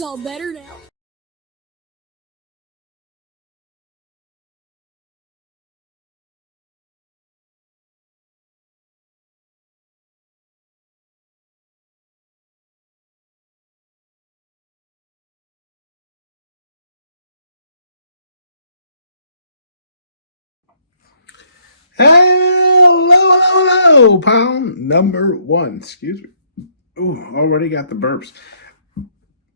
It's all better now. Hello, pound number one. Excuse me. Ooh, already got the burps.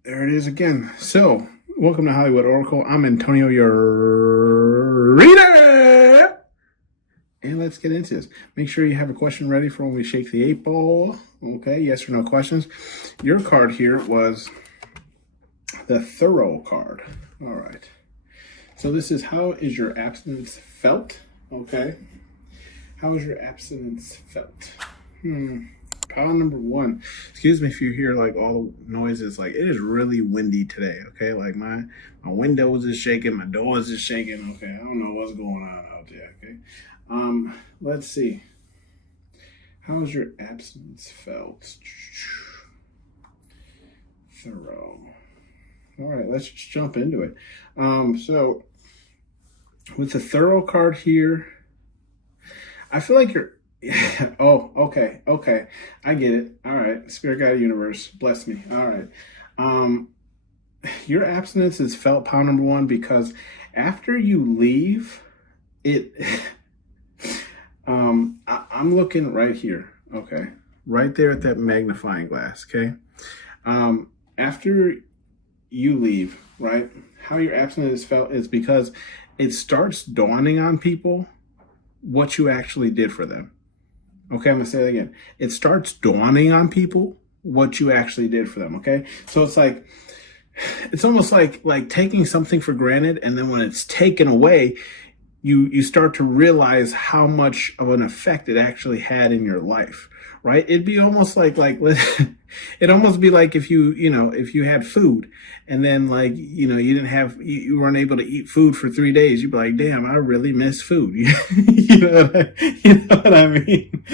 There it is again. So, welcome to Hollywood Oracle. I'm Antonio, your reader. And let's get into this. Make sure you have a question ready for when we shake the 8-ball. Okay, yes or no questions. Your card here was the thorough card. All right. So this is how is your abstinence felt? Okay. How is your abstinence felt? Pile number one. Excuse me if you hear like all the noises. Like it is really windy today. Okay, like my windows is shaking, my doors is shaking. Okay, I don't know what's going on out there. Okay, let's see. How is your abstinence felt? Thorough. All right, let's just jump into it. So with the thorough card here, I feel like you're. Oh, okay. I get it. All right, Spirit Guide Universe, bless me. All right. Your abstinence is felt, pound number one, because after you leave, it. I'm looking right here. Okay, right there at that magnifying glass. Okay. After you leave, right? How your abstinence is felt is because it starts dawning on people what you actually did for them. Okay, I'm gonna say it again. It starts dawning on people what you actually did for them. Okay, so it's almost like taking something for granted, and then when it's taken away, you start to realize how much of an effect it actually had in your life. Right? It'd be almost like it'd almost be like if you had food and then you weren't able to eat food for 3 days, you'd be like, damn, I really miss food. you know what I mean?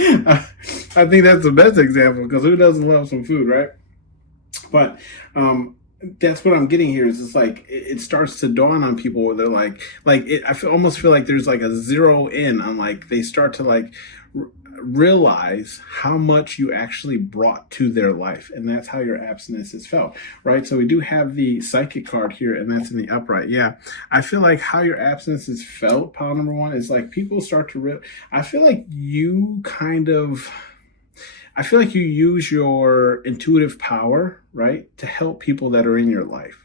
I think that's the best example, because who doesn't love some food, right? But that's what I'm getting here. Is it's like it starts to dawn on people where they're almost feel like there's like a zero in on, like they start to realize how much you actually brought to their life, and that's how your abstinence is felt, right? So we do have the psychic card here, and that's in the upright. Yeah, I feel like how your abstinence is felt, pile number one, is like people start to I feel like you use your intuitive power, right, to help people that are in your life.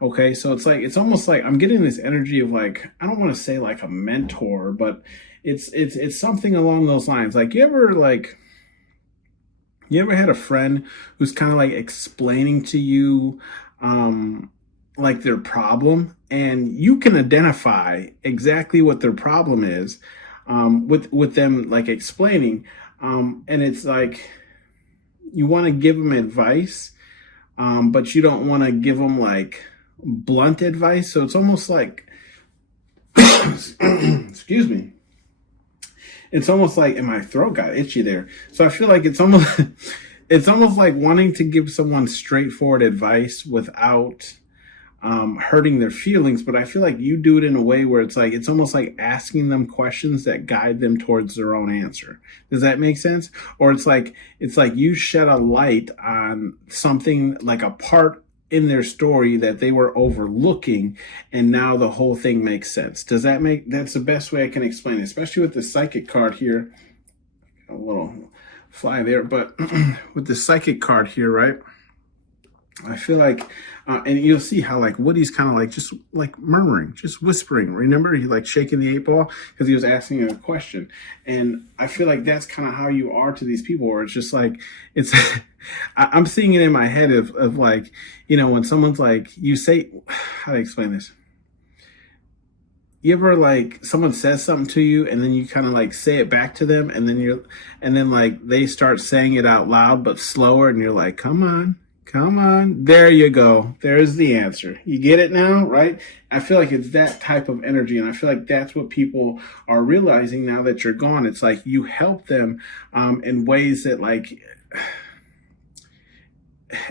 Okay, so it's almost like I'm getting this energy of, like, I don't want to say like a mentor, but it's something along those lines. Like, you ever had a friend who's kind of like explaining to you like their problem, and you can identify exactly what their problem is with them like explaining, and it's like you want to give them advice, but you don't want to give them like blunt advice. So it's almost like excuse me. It's almost like, and my throat got itchy there. So I feel like it's almost like wanting to give someone straightforward advice without hurting their feelings. But I feel like you do it in a way where it's almost like asking them questions that guide them towards their own answer. Does that make sense? Or it's like you shed a light on something, like a part in their story that they were overlooking, and now the whole thing makes sense. That's the best way I can explain it, especially with the psychic card here. A little fly there, but with the psychic card here, right? I feel like, and you'll see how like Woody's kind of like just like murmuring, just whispering. Remember, he like shaking the 8-ball because he was asking a question. And I feel like that's kind of how you are to these people, where it's just like, I'm seeing it in my head of like, when someone's like, you say, how do I explain this? You ever like someone says something to you and then you kind of like say it back to them, and then like they start saying it out loud but slower, and you're like, come on, there you go, there's the answer, you get it now, right? I feel like it's that type of energy, and I feel like that's what people are realizing now that you're gone. It's like you help them in ways that, like,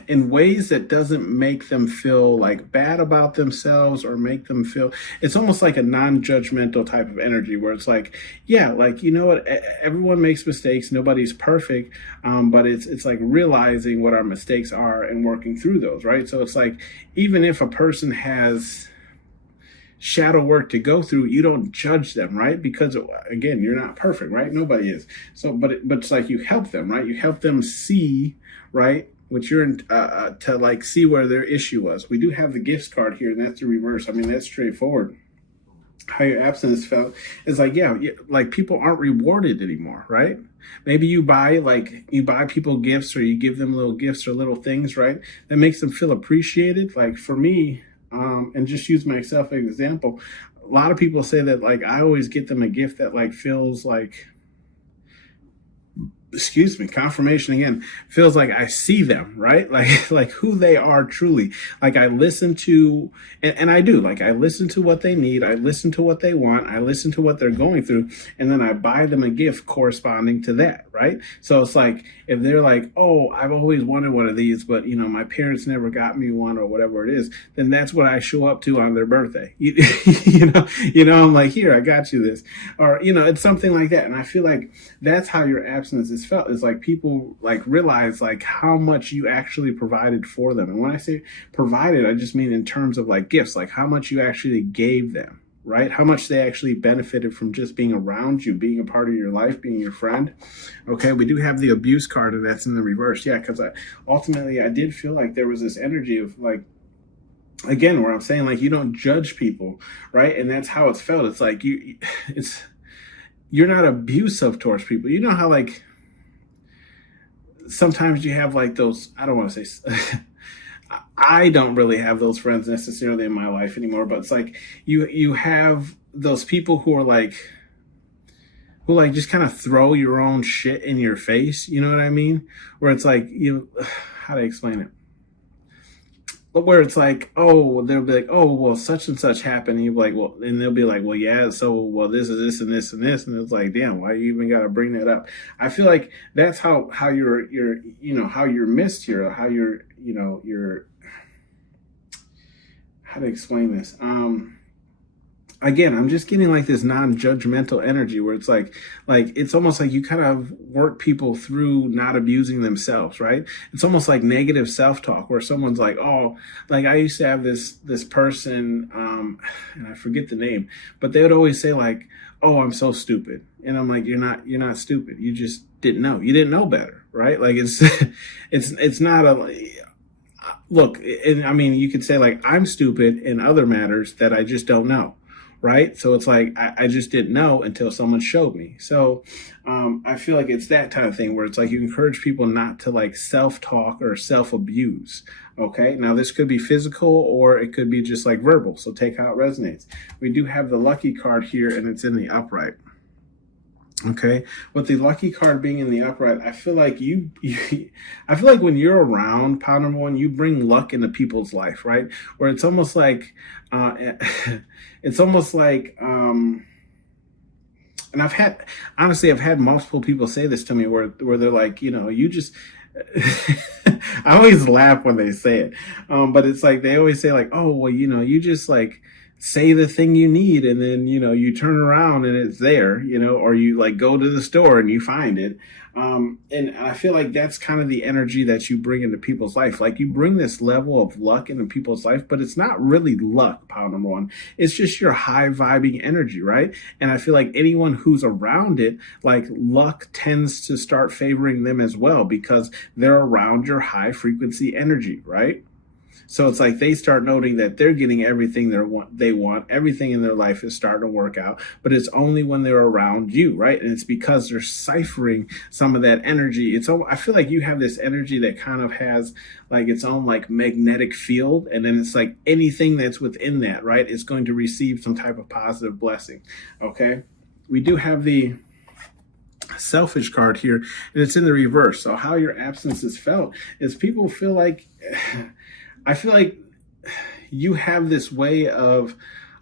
in ways that doesn't make them feel like bad about themselves or make them feel, it's almost like a non-judgmental type of energy where it's like, yeah, like, you know what, everyone makes mistakes, nobody's perfect, but it's like realizing what our mistakes are and working through those, right? So it's like, even if a person has shadow work to go through, you don't judge them, right? Because again, you're not perfect, right? Nobody is. So but it's like you help them, right? You help them see, right, what you're in, to like see where their issue was. We do have the gifts card here, and that's the reverse. I mean, that's straightforward. How your absence felt is like, yeah, like people aren't rewarded anymore, right? Maybe you buy people gifts, or you give them little gifts or little things, right? That makes them feel appreciated. Like for me, and just use myself as an example, a lot of people say that like I always get them a gift that like feels like, excuse me, confirmation again, feels like I see them, right? Like who they are truly. Like I listen to, and I do, like I listen to what they need, I listen to what they want, I listen to what they're going through, and then I buy them a gift corresponding to that, right? So it's like, if they're like, oh, I've always wanted one of these, but you know, my parents never got me one, or whatever it is, then that's what I show up to on their birthday. I'm like, here, I got you this, or it's something like that. And I feel like that's how your absence is felt. It's like people like realize like how much you actually provided for them. And when I say provided, I just mean in terms of like gifts, like how much you actually gave them, right? How much they actually benefited from just being around you, being a part of your life, being your friend. Okay, we do have the abuse card, and that's in the reverse. Yeah, because ultimately I did feel like there was this energy of like, again, where I'm saying like you don't judge people, right? And that's how it's felt. It's like you're not abusive towards people. You know how like sometimes you have like those, I don't want to say, I don't really have those friends necessarily in my life anymore, but it's like you have those people who just kind of throw your own shit in your face. You know what I mean? Where it's like, how to explain it? But where it's like, oh, they'll be like, oh, well, such and such happened. And you'll be like, well, and they'll be like, well, yeah, so, well, this is this and this and this. And it's like, damn, why you even got to bring that up? I feel like that's how you're how you're missed here, how you're how to explain this? Again, I'm just getting like this non-judgmental energy where it's like it's almost like you kind of work people through not abusing themselves, right? It's almost like negative self-talk where someone's like, oh, like I used to have this person, and I forget the name, but they would always say like, oh, I'm so stupid. And I'm like, you're not stupid. You just didn't know. You didn't know better, right? Like it's not a, look, and I mean, you could say like, I'm stupid in other matters that I just don't know. Right. So it's like, I just didn't know until someone showed me. So I feel like it's that kind of thing where it's like you encourage people not to like self-talk or self-abuse. OK, now this could be physical or it could be just like verbal. So take how it resonates. We do have the lucky card here, and it's in the upright. Okay, with the lucky card being in the upright, I feel like I feel like when you're around pound number one, you bring luck into people's life, right? Where it's almost like, and I've had multiple people say this to me where they're like, you just, I always laugh when they say it, but it's like they always say like, oh, well, you just like say the thing you need, and then you turn around and it's there, or you like go to the store and you find it, and I feel like that's kind of the energy that you bring into people's life. Like you bring this level of luck into people's life, but it's not really luck, pound number one. It's just your high vibing energy, right? And I feel like anyone who's around it, like luck tends to start favoring them as well because they're around your high frequency energy, right? So it's like they start noting that they're getting everything they want. Everything in their life is starting to work out, but it's only when they're around you, right? And it's because they're ciphering some of that energy. I feel like you have this energy that kind of has like its own like magnetic field, and then it's like anything that's within that, right, is going to receive some type of positive blessing. Okay, we do have the selfish card here, and it's in the reverse. So how your absence is felt is people feel like. I feel like you have this way of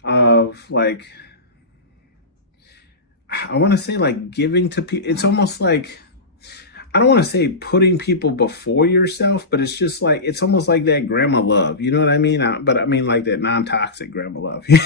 like, I want to say like giving to people. It's almost like, I don't want to say putting people before yourself, but it's just like, it's almost like that grandma love. You know what I mean? But I mean like that non-toxic grandma love. You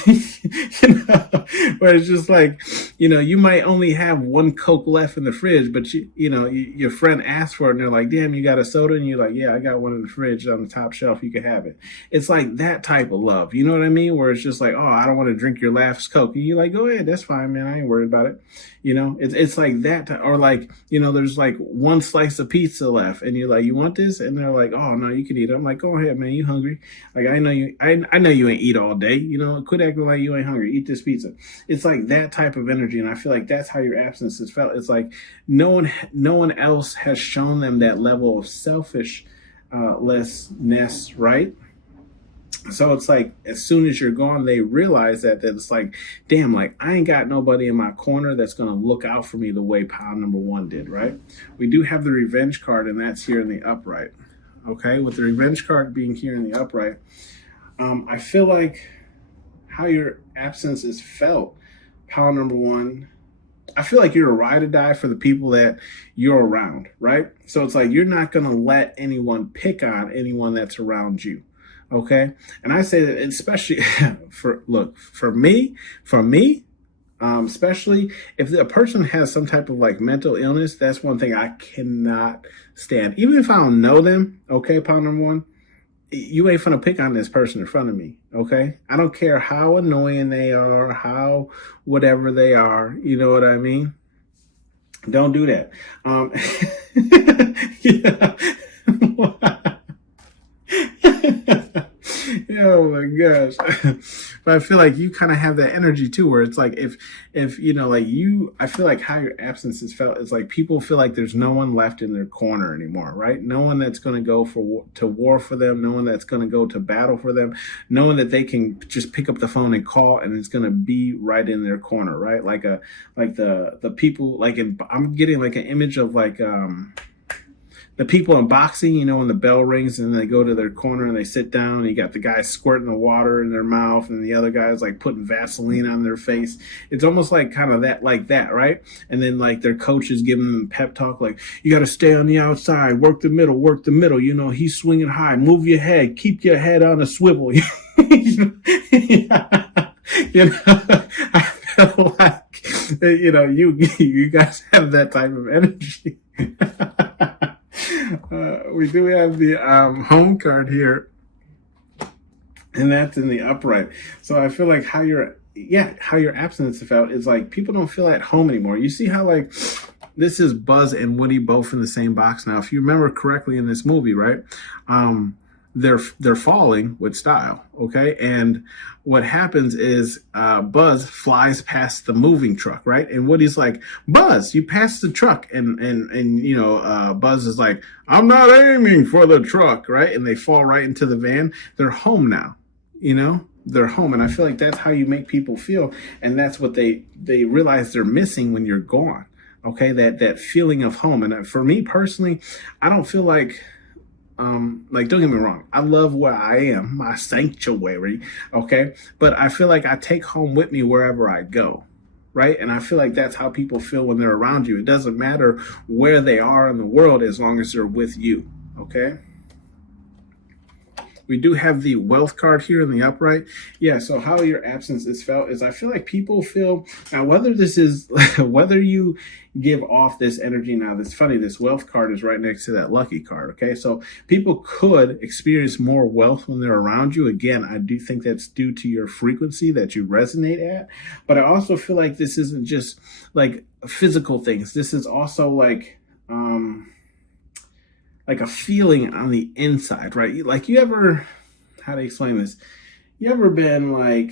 know? Where it's just like, you might only have one Coke left in the fridge, but your friend asked for it and they're like, damn, you got a soda? And you're like, yeah, I got one in the fridge on the top shelf. You can have it. It's like that type of love. You know what I mean? Where it's just like, oh, I don't want to drink your last Coke. And you're like, go ahead. That's fine, man. I ain't worried about it. It's like that. Or like, there's like one slice of pizza left and you're like, you want this? And they're like, oh no, you can eat it. I'm like, go ahead, man. You hungry? Like, I know you ain't eat all day. Quit acting like you ain't hungry. Eat this pizza. It's like that type of energy. And I feel like that's how your absence is felt. It's like no one else has shown them that level of selfishness, right? So it's like, as soon as you're gone, they realize that it's like, damn, like I ain't got nobody in my corner that's going to look out for me the way pile number one did, right? We do have the revenge card, and that's here in the upright. Okay, with the revenge card being here in the upright, I feel like how your absence is felt, pile number one, I feel like you're a ride or die for the people that you're around, right? So it's like, you're not going to let anyone pick on anyone that's around you. Okay. And I say that especially for me, especially if a person has some type of like mental illness, that's one thing I cannot stand. Even if I don't know them, okay, pile number one, you ain't finna pick on this person in front of me, okay? I don't care how annoying they are, how whatever they are, you know what I mean? Don't do that. Yeah. Oh my gosh. But I feel like you kind of have that energy too, where it's like, if I feel like how your absence is felt is like people feel like there's no one left in their corner anymore, right? No one that's going to go to war for them. No one that's going to go to battle for them. No one that they can just pick up the phone and call and it's going to be right in their corner, right? Like the people, I'm getting like an image of like, the people in boxing, when the bell rings and they go to their corner and they sit down and you got the guy squirting the water in their mouth and the other guy's like putting Vaseline on their face. It's almost like kind of that, right? And then like their coach is giving them pep talk, like, you got to stay on the outside, work the middle. He's swinging high, move your head, keep your head on a swivel. I feel like, you guys have that type of energy. We do have the home card here, and that's in the upright. So I feel like how your absence felt is like people don't feel at home anymore. You see how like this is Buzz and Woody both in the same box now. If you remember correctly in this movie, right? They're falling with style, okay? And what happens is Buzz flies past the moving truck, right? And Woody's like, Buzz, you passed the truck, and Buzz is like, I'm not aiming for the truck, right? And they fall right into the van. They're home now, they're home, and I feel like that's how you make people feel, and that's what they realize they're missing when you're gone, okay? That feeling of home. And for me personally, I don't feel like. Don't get me wrong, I love where I am, my sanctuary, okay? But I feel like I take home with me wherever I go, right? And I feel like that's how people feel when they're around you. It doesn't matter where they are in the world as long as they're with you, okay? We do have the wealth card here in the upright. Yeah, so how your absence is felt is I feel like people feel, now whether you give off this energy, now it's funny, this wealth card is right next to that lucky card, okay? So people could experience more wealth when they're around you. Again, I do think that's due to your frequency that you resonate at. But I also feel like this isn't just like physical things. This is also like a feeling on the inside, right? Like you ever, how to explain this? You ever been like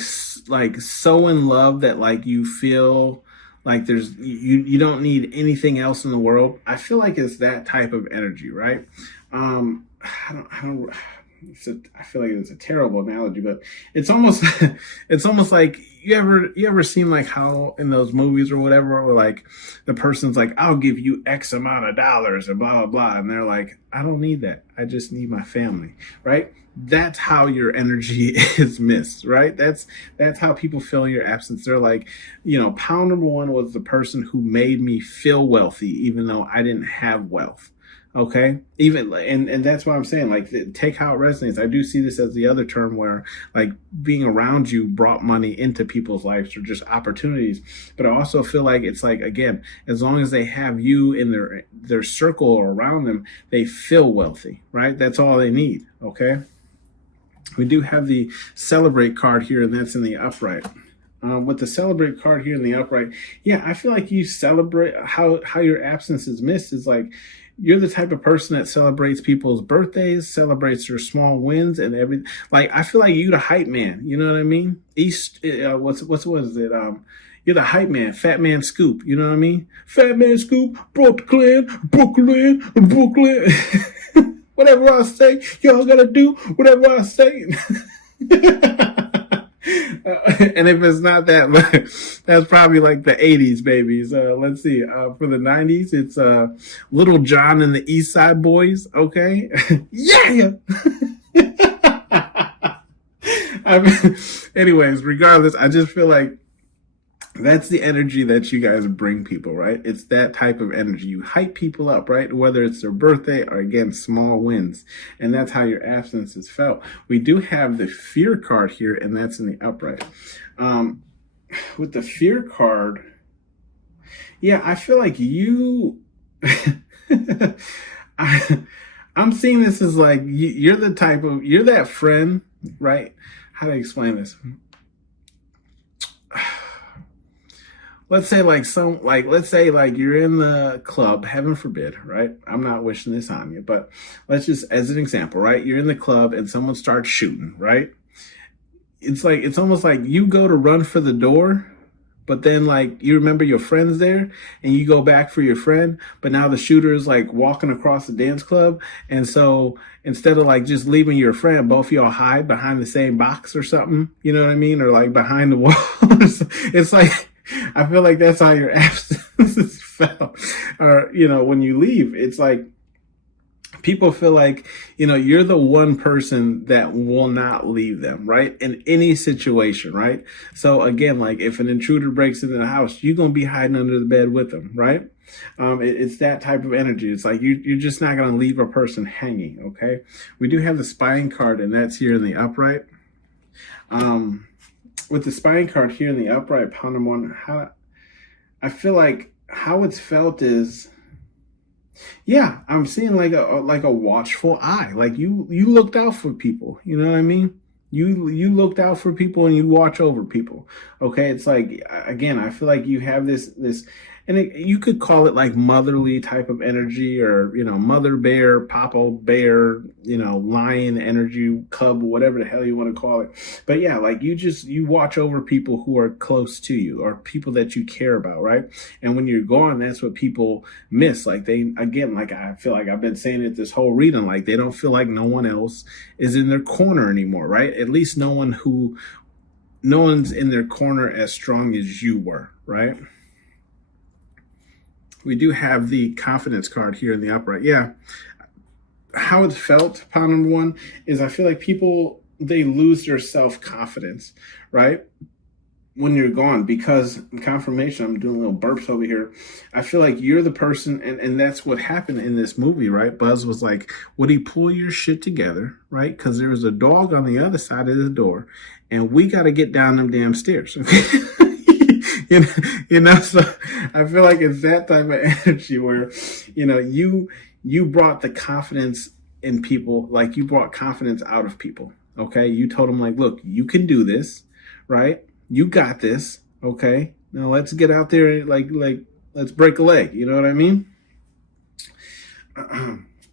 so in love that like you feel like there's, you don't need anything else in the world? I feel like it's that type of energy, right? I don't I feel like it's a terrible analogy, but it's almost it's almost like you ever seen like how in those movies or whatever, where like the person's like, I'll give you X amount of dollars and blah blah blah, and they're like, I don't need that. I just need my family, right? That's how your energy is missed, right? That's how people feel in your absence. They're like, pound number one was the person who made me feel wealthy, even though I didn't have wealth. Okay, even and that's why I'm saying, like, take how it resonates. I do see this as the other term where like being around you brought money into people's lives or just opportunities. But I also feel like it's like, again, as long as they have you in their circle or around them, they feel wealthy, right? That's all they need. Okay, we do have the celebrate card here, and that's in the upright. With the celebrate card here in the upright, yeah, I feel like you celebrate how your absence is missed is like, you're the type of person that celebrates people's birthdays, celebrates their small wins and everything. Like, I feel like you the hype man. You know what I mean? What is it? You're the hype man, Fat Man Scoop. You know what I mean? Fat Man Scoop, Brooklyn. Whatever I say, y'all gotta do whatever I say. And if it's not that, that's probably like the 80s babies. Let's see. For the 90s, it's Little John and the East Side Boys. Okay. Yeah. Anyways, regardless, I just feel like that's the energy that you guys bring people, right? It's that type of energy. You hype people up, right? Whether it's their birthday or, again, small wins. And that's how your absence is felt. We do have the fear card here, and that's in the upright. With the fear card, yeah, I feel like you... I'm seeing this as like, you're that friend, right? How do I explain this? Let's say you're in the club, heaven forbid, right? I'm not wishing this on you, but let's just, as an example, right? You're in the club and someone starts shooting, right? It's almost like you go to run for the door, but then like you remember your friend's there and you go back for your friend, but now the shooter is like walking across the dance club. And so instead of like just leaving your friend, both of y'all hide behind the same box or something, you know what I mean? Or like behind the wall. It's like, I feel like that's how your absence is felt. Or, when you leave, it's like people feel like, you're the one person that will not leave them, right? In any situation, right? So again, like if an intruder breaks into the house, you're going to be hiding under the bed with them, right? It's that type of energy. It's like you're just not going to leave a person hanging, okay? We do have the spine card, and that's here in the upright. With the spine card here in the upright, pound number one, I feel like how it's felt is, yeah, I'm seeing like a watchful eye. Like you looked out for people. You know what I mean? You looked out for people and you watch over people. Okay, it's like, again, I feel like you have this. And you could call it like motherly type of energy, or, mother bear, papa bear, lion energy, cub, whatever the hell you want to call it. But yeah, like you watch over people who are close to you or people that you care about, right? And when you're gone, that's what people miss. Like like I feel like I've been saying it this whole reading, like they don't feel like no one else is in their corner anymore, right? At least no one's in their corner as strong as you were, right? We do have the confidence card here in the upright. Yeah. How it's felt, pound number one, is I feel like people, they lose their self-confidence, right? When you're gone, because confirmation, I'm doing little burps over here. I feel like you're the person, and that's what happened in this movie, right? Buzz was like, would he pull your shit together, right? Because there was a dog on the other side of the door, and we got to get down them damn stairs, okay? So I feel like it's that type of energy where, you brought the confidence in people, like you brought confidence out of people. Okay. You told them like, look, you can do this, right? You got this. Okay. Now let's get out there. Like, let's break a leg. You know what I mean?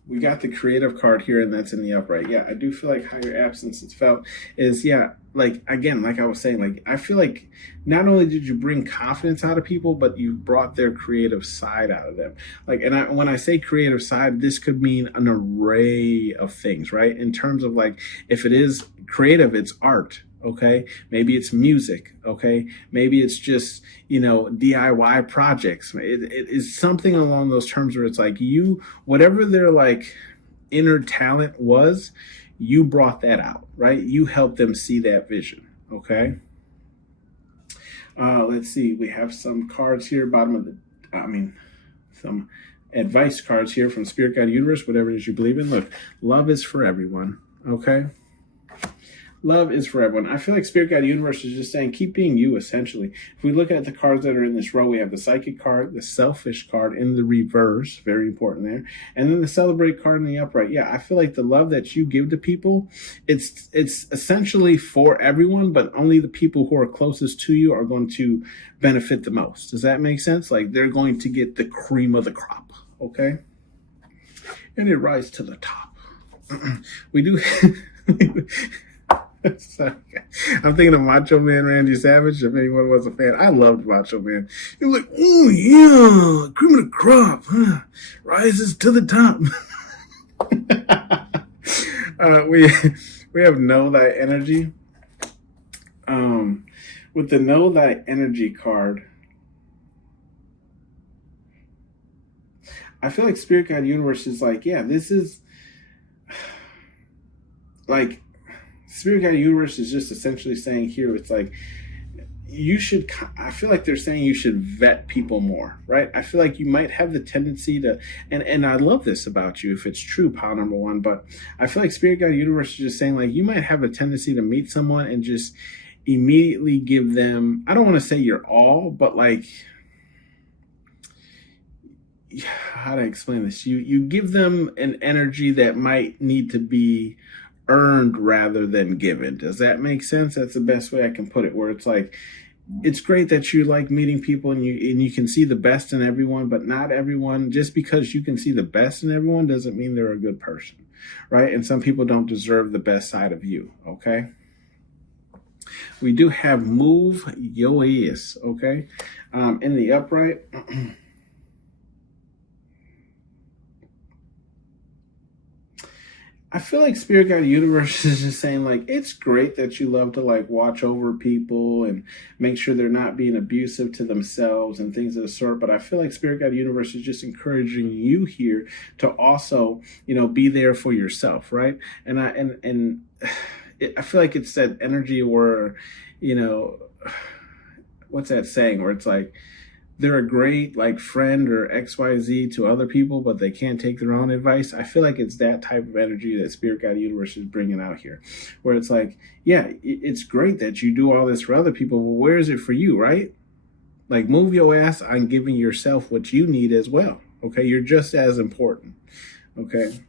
We got the creative card here, and that's in the upright. Yeah. I do feel like how your absence is felt is, yeah, like, again, like I was saying, like, I feel like not only did you bring confidence out of people, but you brought their creative side out of them. Like, and when I say creative side, this could mean an array of things, right? In terms of like, if it is creative, it's art. Okay. Maybe it's music. Okay. Maybe it's just, DIY projects. It is something along those terms where it's like whatever their like inner talent was, you brought that out, right? You helped them see that vision. Okay. Let's see. We have some cards here, some advice cards here from Spirit Guide Universe, whatever it is you believe in. Look, love is for everyone. Okay. Love is for everyone. I feel like Spirit Guide Universe is just saying, keep being you, essentially. If we look at the cards that are in this row, we have the Psychic card, the Selfish card in the reverse, very important there, and then the Celebrate card in the upright. Yeah, I feel like the love that you give to people, it's essentially for everyone, but only the people who are closest to you are going to benefit the most. Does that make sense? Like, they're going to get the cream of the crop, okay? And it rises to the top. We do... I'm thinking of Macho Man Randy Savage. If anyone was a fan, I loved Macho Man. He was like, oh yeah, cream of the crop, huh? Rises to the top. We have Know Thy Energy. With the Know Thy Energy card, I feel like Spirit Guide Universe is like, yeah, this is like. Spirit Guide Universe is just essentially saying here, it's like, I feel like they're saying you should vet people more, right? I feel like you might have the tendency to, and I love this about you if it's true, pile number one, but I feel like Spirit Guide Universe is just saying, like, you might have a tendency to meet someone and just immediately give them, I don't want to say your all, but like, how to explain this? You give them an energy that might need to be earned rather than given. Does that make sense? That's the best way I can put it, where it's like, it's great that you like meeting people and you can see the best in everyone, but not everyone, just because you can see the best in everyone doesn't mean they're a good person, right? And some people don't deserve the best side of you, okay? We do have Move Your Ass, okay? In the upright, I feel like Spirit Guide Universe is just saying, like, it's great that you love to, like, watch over people and make sure they're not being abusive to themselves and things of the sort. But I feel like Spirit Guide Universe is just encouraging you here to also, be there for yourself, right? And I feel like it's that energy where, what's that saying? Where it's like, they're a great like friend or XYZ to other people, but they can't take their own advice. I feel like it's that type of energy that Spirit Guide Universe is bringing out here, where it's like, yeah, it's great that you do all this for other people, but where is it for you, right? Like, move your ass on giving yourself what you need as well. Okay, you're just as important. Okay.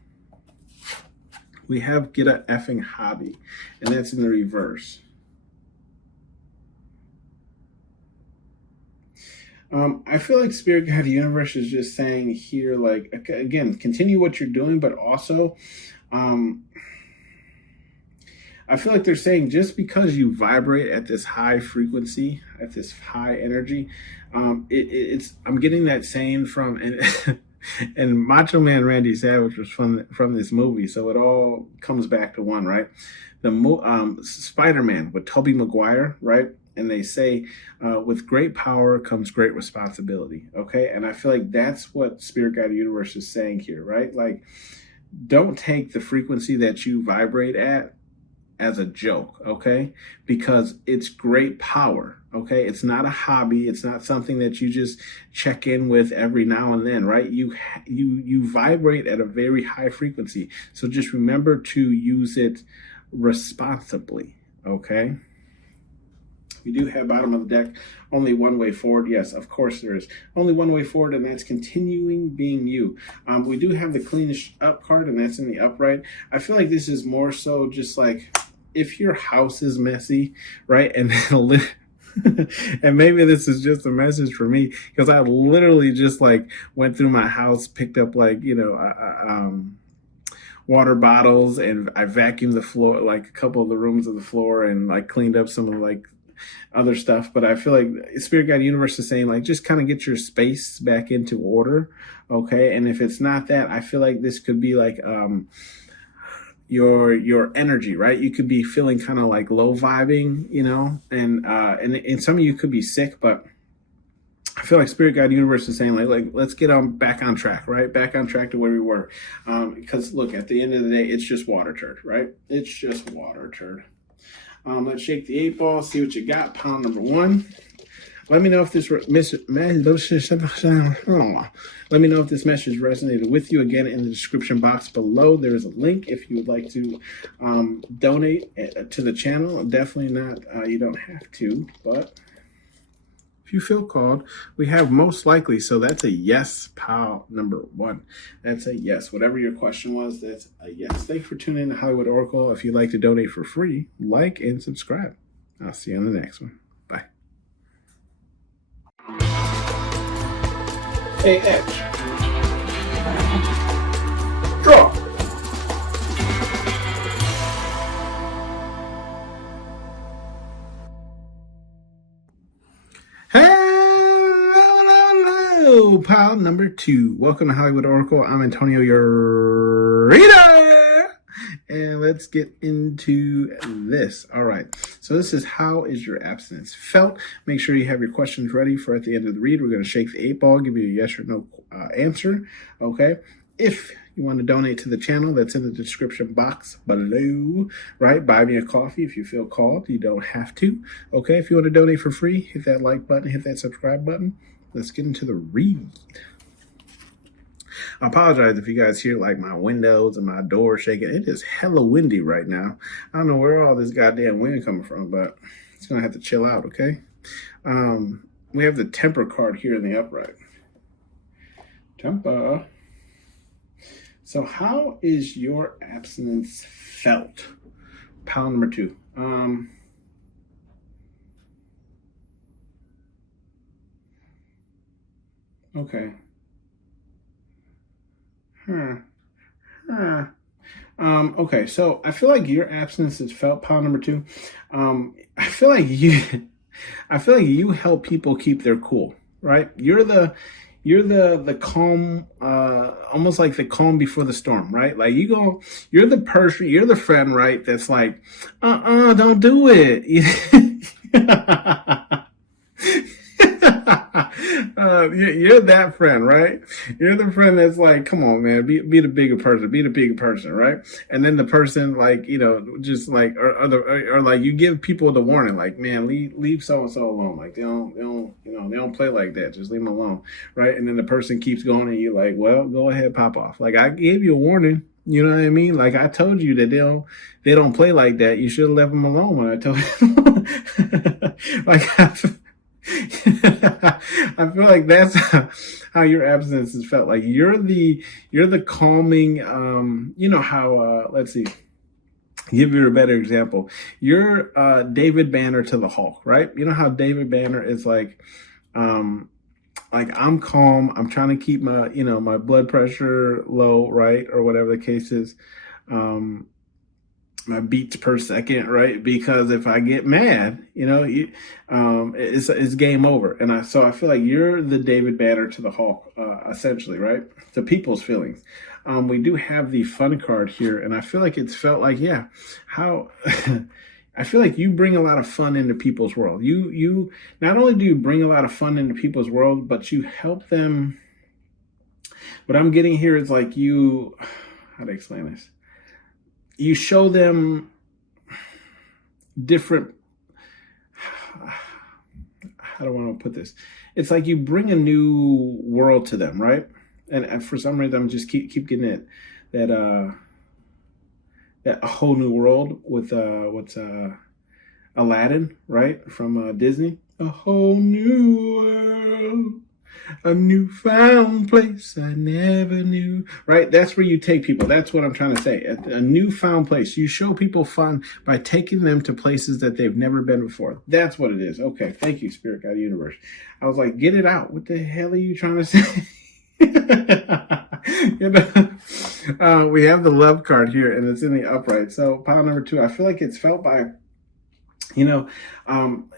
We have Get a Effing Hobby, and that's in the reverse. I feel like Spirit Guide Universe is just saying here, like, again, continue what you're doing, but also, I feel like they're saying just because you vibrate at this high frequency, at this high energy, it's I'm getting that saying from, and Macho Man Randy Savage was from this movie, so it all comes back to one, right? The Spider-Man with Tobey Maguire, right? And they say, with great power comes great responsibility, okay? And I feel like that's what Spirit Guide Universe is saying here, right? Like, don't take the frequency that you vibrate at as a joke, okay? Because it's great power, okay? It's not a hobby. It's not something that you just check in with every now and then, right? You vibrate at a very high frequency. So just remember to use it responsibly, okay? We do have bottom of the deck, only one way forward. Yes, of course there is. Only one way forward, and that's continuing being you. We do have the cleanish up card, and that's in the upright. I feel like this is more so just like, if your house is messy, right? And and maybe this is just a message for me, because I literally just like went through my house, picked up like, water bottles, and I vacuumed the floor, like a couple of the rooms of the floor, and like cleaned up some of like other stuff. But I feel like Spirit Guide Universe is saying like just kind of get your space back into order, okay? And if it's not that, I feel like this could be like your energy, right? You could be feeling kind of like low vibing, you know, and some of you could be sick, but I feel like Spirit Guide Universe is saying like let's get back on track, right? Back on track to where we were. Because look, at the end of the day, it's just water turd, right? It's just water turd. Let's shake the 8 ball, see what you got. Pound number 1. Let me know if this message resonated with you. Again, in the description box below, there is a link if you would like to donate to the channel. Definitely not, you don't have to, but if you feel called, we have most likely. So that's a yes, pal number 1. That's a yes. Whatever your question was, that's a yes. Thanks for tuning in to Hollywood Oracle. If you'd like to donate for free, like and subscribe. I'll see you on the next one. Bye. Hey, Edge. Draw. Hello, pal number 2. Welcome to Hollywood Oracle. I'm Antonio, your reader. And let's get into this. All right. So this is how is your abstinence felt? Make sure you have your questions ready for at the end of the read. We're going to shake the 8 ball, give you a yes or no answer. Okay. If you want to donate to the channel, that's in the description box below, right? Buy me a coffee if you feel called. You don't have to. Okay. If you want to donate for free, hit that like button, hit that subscribe button. Let's get into the read. I apologize if you guys hear like my windows and my door shaking. It is hella windy right now. I don't know where all this goddamn wind coming from, but it's going to have to chill out, okay? We have the temper card here in the upright. Temper. So how is your abstinence felt? Pile number 2. Okay. Okay, so I feel like your abstinence is felt, pile number 2. I feel like you help people keep their cool, right? You're the calm, almost like the calm before the storm, right? Like you're the friend, right? That's like, don't do it. You're that friend, right? You're the friend that's like, come on, man, be the bigger person, right? And then the person, like, you know, just like, or like you give people the warning, like, man, leave so and so alone. Like they don't play like that. Just leave them alone, right? And then the person keeps going, and you're like, well, go ahead, pop off. Like I gave you a warning. You know what I mean? Like I told you that they don't play like that. You should have left them alone when I told you. Like. I feel like that's how your abstinence is felt. Like you're the calming, you know how, let's see, give you a better example. You're David Banner to the Hulk, right? You know how David Banner is like I'm calm. I'm trying to keep my blood pressure low, right? Or whatever the case is. My beats per second, right? Because if I get mad, it's game over. And I feel like you're the David Banner to the Hulk, essentially, right? To people's feelings. We do have the fun card here, and I feel like it's felt like, how I feel like you bring a lot of fun into people's world. You not only do you bring a lot of fun into people's world, but you help them. What I'm getting here is like how to explain this? You show them different, how do I want to put this? It's like you bring a new world to them, right? And for some reason, I'm just keep getting it, that a whole new world with Aladdin, right? From Disney. A whole new world. A newfound place I never knew. Right? That's where you take people. That's what I'm trying to say. A newfound place. You show people fun by taking them to places that they've never been before. That's what it is. Okay. Thank you, Spirit Guide Universe. I was like, get it out. What the hell are you trying to say? You know, we have the love card here, and it's in the upright. So pile number two, I feel like it's felt by, you know,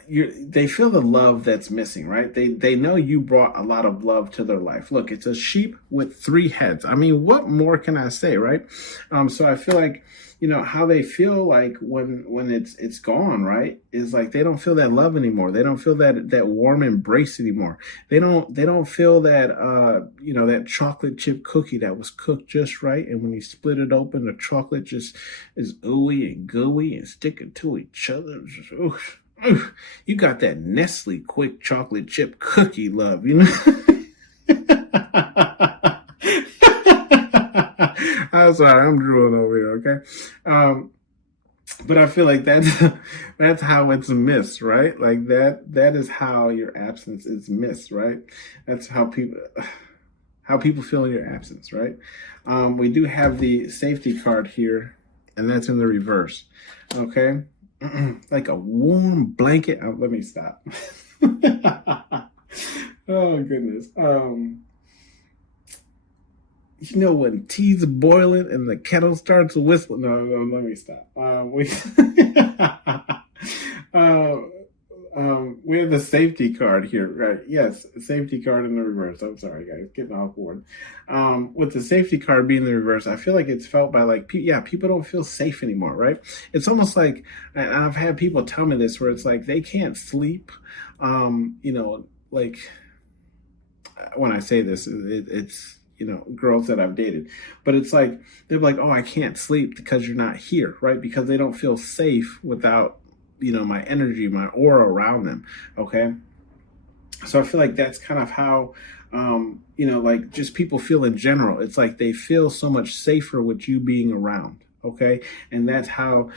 they feel the love that's missing, right? They know you brought a lot of love to their life. Look, it's a sheep with three heads. I mean, what more can I say, right? So I feel like, how they feel like when it's gone, right, is like they don't feel that love anymore. They don't feel that warm embrace anymore. They don't feel that that chocolate chip cookie that was cooked just right, and when you split it open, the chocolate just is ooey and gooey and sticking to each other. Just, you got that Nestle quick chocolate chip cookie love, I'm sorry, I'm drooling over here, okay? But I feel like that's how it's missed, right? Like that is how your absence is missed, right? That's how people feel in your absence, right? We do have the safety card here, and that's in the reverse, okay? Like a warm blanket. Oh, let me stop. Oh goodness. When tea's boiling and the kettle starts whistling. No, let me stop. We have the safety card here, right? Yes, safety card in the reverse. I'm sorry, guys, getting off board. With the safety card being the reverse, I feel like it's felt by people don't feel safe anymore, right? It's almost like, and I've had people tell me this, where it's like they can't sleep. Like when I say this, it's girls that I've dated, but it's like they're like, oh, I can't sleep because you're not here, right? Because they don't feel safe without my energy, my aura around them. Okay. So I feel like that's kind of how, like just people feel in general. It's like they feel so much safer with you being around. Okay. And that's how,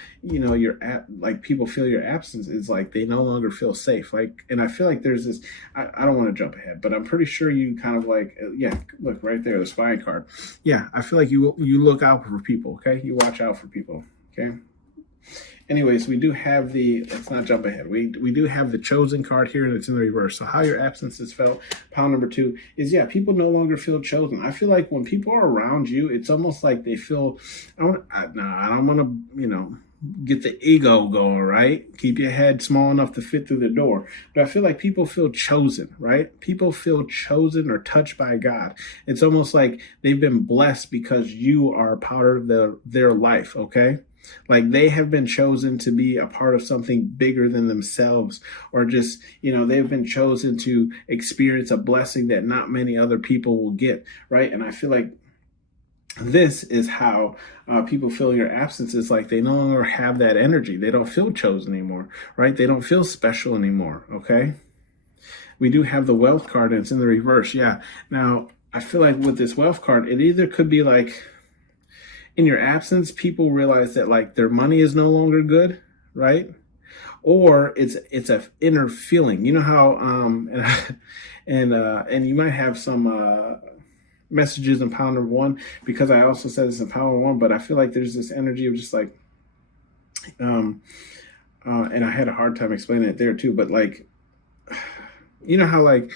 people feel your absence is like they no longer feel safe. Like, and I feel like there's this, I don't want to jump ahead, but I'm pretty sure you kind of like, look right there, the spy card. Yeah. I feel like you look out for people. Okay. You watch out for people. Okay. Anyways, we do have let's not jump ahead. We do have the chosen card here, and it's in the reverse. So how your absence is felt, pile number two, is people no longer feel chosen. I feel like when people are around you, it's almost like they feel, I don't want to, get the ego going, right? Keep your head small enough to fit through the door. But I feel like people feel chosen, right? People feel chosen or touched by God. It's almost like they've been blessed because you are a part of their life, okay? Like they have been chosen to be a part of something bigger than themselves, or just, they've been chosen to experience a blessing that not many other people will get, right? And I feel like this is how people feel your absence. Is like they no longer have that energy. They don't feel chosen anymore, right? They don't feel special anymore, okay? We do have the wealth card, and it's in the reverse. Yeah. Now, I feel like with this wealth card, it either could be like, in your absence, people realize that like their money is no longer good, right? Or it's a inner feeling. You know how and you might have some messages in pile number one, because I also said this in pile number one, but I feel like there's this energy of just like and I had a hard time explaining it there too, but like how like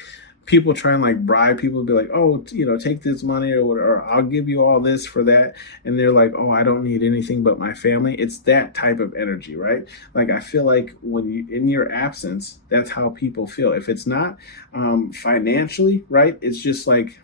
people try and like bribe people to be like, oh, take this money or I'll give you all this for that. And they're like, oh, I don't need anything but my family. It's that type of energy, right? Like, I feel like when in your absence, that's how people feel. If it's not financially, right? It's just like,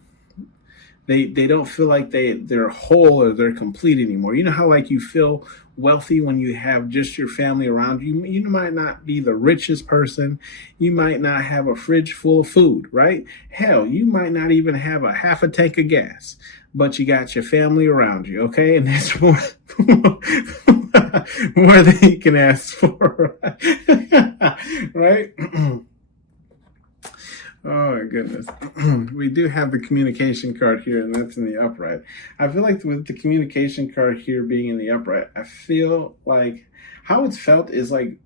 they don't feel like they're whole or they're complete anymore. You know how like you feel wealthy when you have just your family around you? You might not be the richest person. You might not have a fridge full of food, right? Hell, you might not even have a half a tank of gas, but you got your family around you, okay? And that's more than you can ask for, right? Oh my goodness. We do have the communication card here, and that's in the upright. I feel like with the communication card here being in the upright, I feel like how it's felt is like,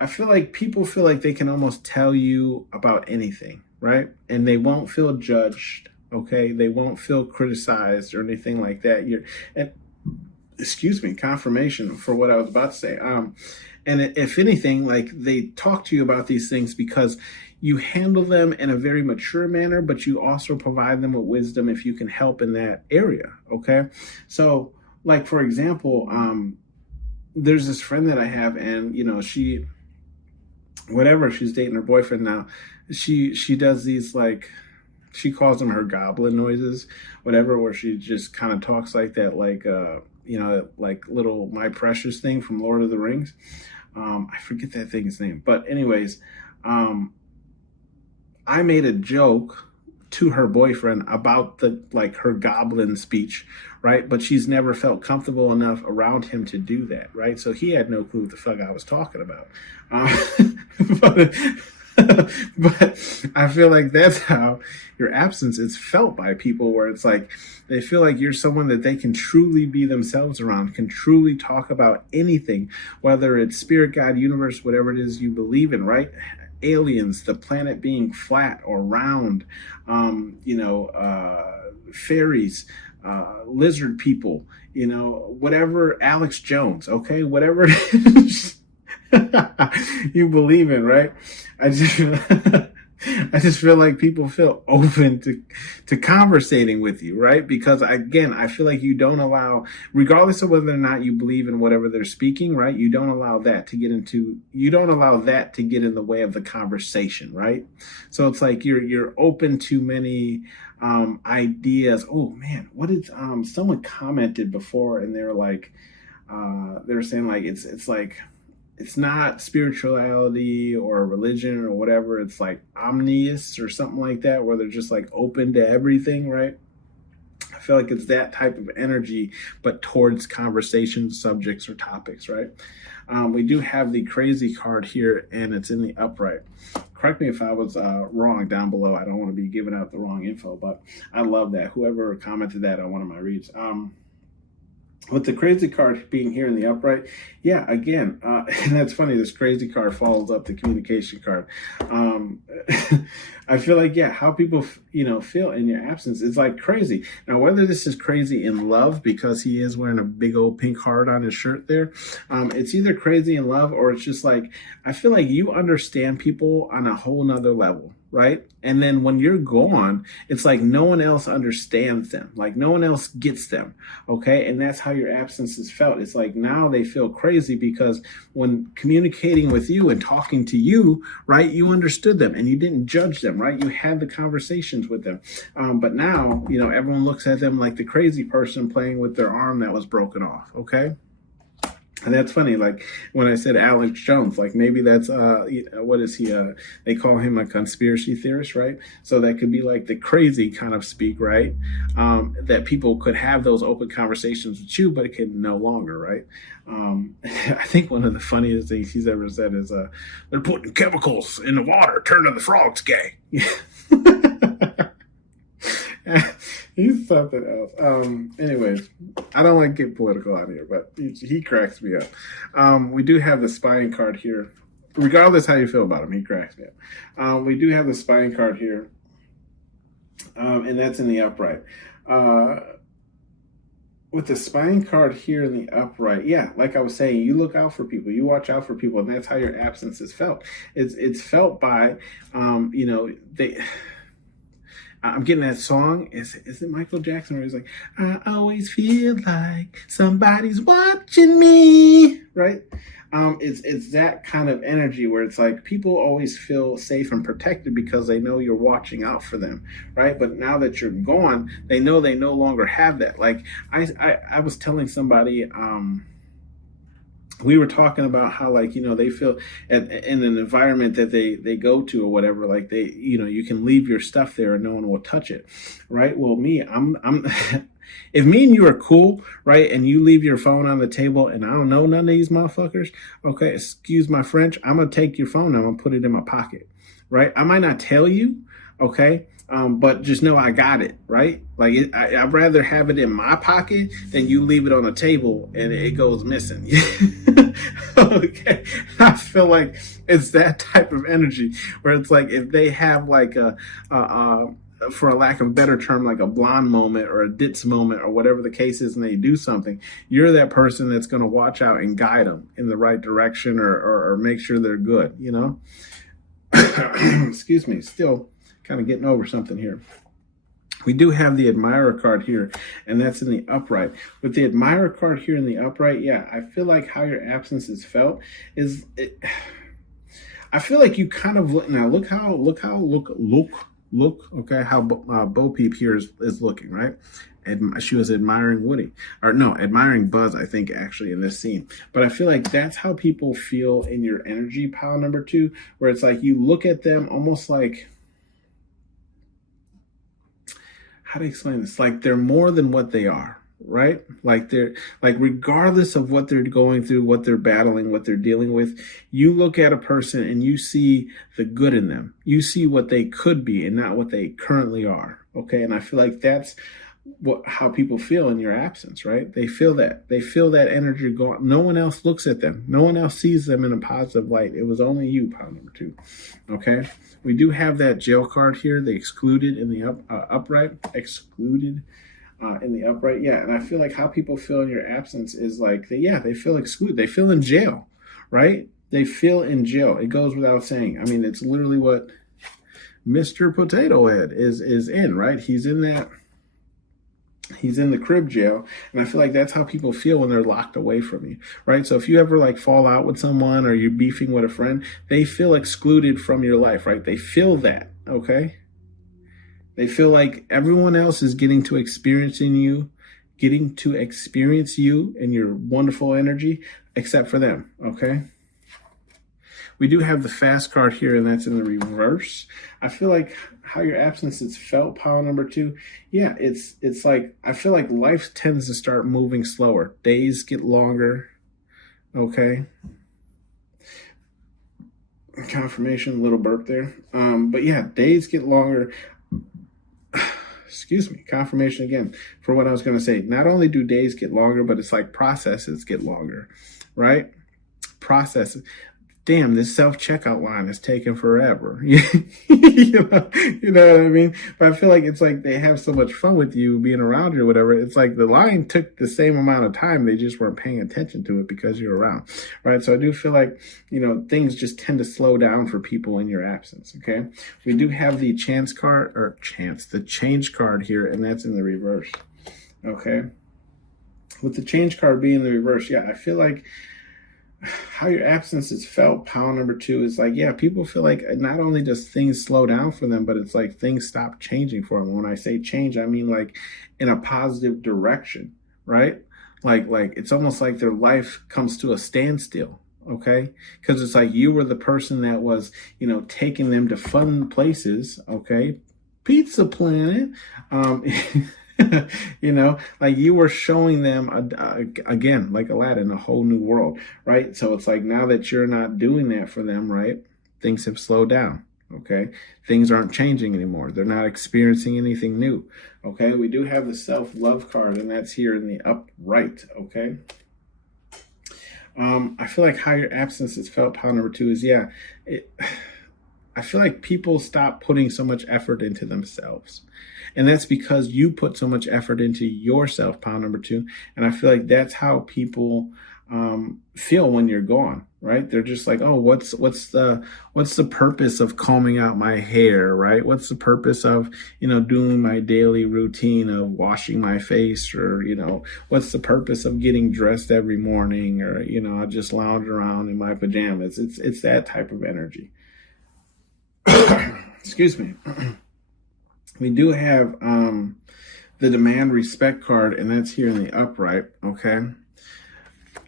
I feel like people feel like they can almost tell you about anything, right? And they won't feel judged, okay? They won't feel criticized or anything like that. Confirmation for what I was about to say. And if anything, like they talk to you about these things because you handle them in a very mature manner, but you also provide them with wisdom if you can help in that area. Okay. So like, for example, there's this friend that I have, and she, whatever, she's dating her boyfriend now. She does these, like, she calls them her goblin noises, whatever, where she just kind of talks like that, like like little My Precious thing from Lord of the Rings. I forget that thing's name, but anyways, I made a joke to her boyfriend about the, like, her goblin speech, right? But she's never felt comfortable enough around him to do that, right? So he had no clue what the fuck I was talking about. But, but I feel like that's how your absence is felt by people, where it's like they feel like you're someone that they can truly be themselves around, can truly talk about anything, whether it's spirit, God, universe, whatever it is you believe in, right? Aliens, the planet being flat or round, fairies, lizard people, whatever, Alex Jones, okay, whatever it is you believe in, right? I just feel like people feel open to conversating with you, right? Because again, I feel like you don't allow, regardless of whether or not you believe in whatever they're speaking, right? You don't allow that to get in the way of the conversation, right? So it's like you're open to many ideas. Oh man, what did someone commented before, and they're like, they were saying like it's like, it's not spirituality or religion or whatever. It's like omnious or something like that, where they're just like open to everything, right? I feel like it's that type of energy, but towards conversation subjects or topics, right? We do have the crazy card here, and it's in the upright. Correct me if I was wrong down below. I don't want to be giving out the wrong info, but I love that. Whoever commented that on one of my reads. With the crazy card being here in the upright, yeah, again, and that's funny, this crazy card follows up the communication card. I feel like, yeah, how people, feel in your absence is like crazy. Now, whether this is crazy in love, because he is wearing a big old pink heart on his shirt there, it's either crazy in love, or it's just like, I feel like you understand people on a whole nother level, right? And then when you're gone, it's like no one else understands them. Like no one else gets them. Okay. And that's how your absence is felt. It's like now they feel crazy because when communicating with you and talking to you, right, you understood them and you didn't judge them, right? You had the conversations with them. But now, everyone looks at them like the crazy person playing with their arm that was broken off. Okay. And that's funny, like when I said Alex Jones, like maybe that's, what is he? They call him a conspiracy theorist, right? So that could be like the crazy kind of speak, right? That people could have those open conversations with you, but it can no longer, right? I think one of the funniest things he's ever said is, they're putting chemicals in the water, turning the frogs gay. He's something else. Anyways, I don't like getting political out here, but he cracks me up. We do have the spying card here. Regardless how you feel about him, he cracks me up. We do have the spying card here, and that's in the upright. With the spying card here in the upright, yeah, like I was saying, you look out for people, you watch out for people, and that's how your absence is felt. It's felt by, they... I'm getting that song. Is it Michael Jackson where he's like, I always feel like somebody's watching me, right? It's that kind of energy where it's like people always feel safe and protected because they know you're watching out for them, right? But now that you're gone, they know they no longer have that. Like I was telling somebody, we were talking about how, like, they feel in an environment that they go to or whatever, like they, you can leave your stuff there and no one will touch it. Right. Well, I'm if me and you are cool, right, and you leave your phone on the table and I don't know none of these motherfuckers, okay, excuse my French, I'm going to take your phone and I'm going to put it in my pocket. Right. I might not tell you. Okay. But just know I got it, right? Like I'd rather have it in my pocket than you leave it on the table and it goes missing. Okay, I feel like it's that type of energy where it's like if they have like for a lack of a better term, like a blonde moment or a ditz moment or whatever the case is, and they do something, you're that person that's going to watch out and guide them in the right direction, or make sure they're good, you know? Excuse me, still kind of getting over something here. We do have the admirer card here, and that's in the upright. With the admirer card here in the upright, yeah, I feel like how your absence is felt is it. I feel like you kind of look now. Look, okay, how Bo Peep here is looking, right? And she was admiring Woody, or no, admiring Buzz, I think, actually, in this scene. But I feel like that's how people feel in your energy pile number 2, where it's like you look at them almost like, how to explain this? Like they're more than what they are, right? Like they're like, regardless of what they're going through, what they're battling, what they're dealing with, you look at a person and you see the good in them. You see what they could be and not what they currently are. Okay. And I feel like that's how people feel in your absence, right? They feel that energy going. No one else looks at them. No one else sees them in a positive light. It was only you, pile number 2. Okay. We do have that jail card here. They excluded in the upright. Excluded in the upright. Yeah. And I feel like how people feel in your absence is like, they feel excluded. They feel in jail, right? They feel in jail. It goes without saying. I mean, it's literally what Mr. Potato Head is in, right? He's in the crib jail, and I feel like that's how people feel when they're locked away from you, right? So if you ever like fall out with someone or you're beefing with a friend, they feel excluded from your life, right? They feel that, okay? They feel like everyone else is getting to experience you and your wonderful energy, except for them, okay? We do have the fast card here, and that's in the reverse. I feel like how your absence is felt, pile number 2. Yeah, it's like, I feel like life tends to start moving slower. Days get longer, okay? Confirmation, little burp there. But yeah, days get longer. Excuse me, confirmation again for what I was going to say. Not only do days get longer, but it's like processes get longer, right? Processes. Damn, this self-checkout line is taking forever. you know what I mean? But I feel like it's like they have so much fun with you being around you or whatever. It's like the line took the same amount of time. They just weren't paying attention to it because you're around, right? So I do feel like, things just tend to slow down for people in your absence, okay? We do have the change card here, and that's in the reverse, okay? With the change card being in the reverse, yeah, I feel like how your absence is felt, pile number 2, is like, yeah, people feel like not only does things slow down for them, but it's like things stop changing for them. When I say change, I mean like in a positive direction, right? Like it's almost like their life comes to a standstill, okay? Because it's like you were the person that was, taking them to fun places, okay? Pizza Planet, like you were showing them again, like Aladdin, a whole new world, right? So it's like now that you're not doing that for them, right? Things have slowed down, okay? Things aren't changing anymore. They're not experiencing anything new, okay? We do have the self-love card, and that's here in the upright, okay? I feel like how your absence is felt, pile number 2, is, I feel like people stop putting so much effort into themselves. And that's because you put so much effort into yourself, pile number 2. And I feel like that's how people feel when you're gone, right? They're just like, oh, what's the purpose of combing out my hair, right? What's the purpose of, doing my daily routine of washing my face, or, what's the purpose of getting dressed every morning, or, I just lounge around in my pajamas. It's that type of energy. Excuse me. We do have the demand respect card, and that's here in the upright, okay?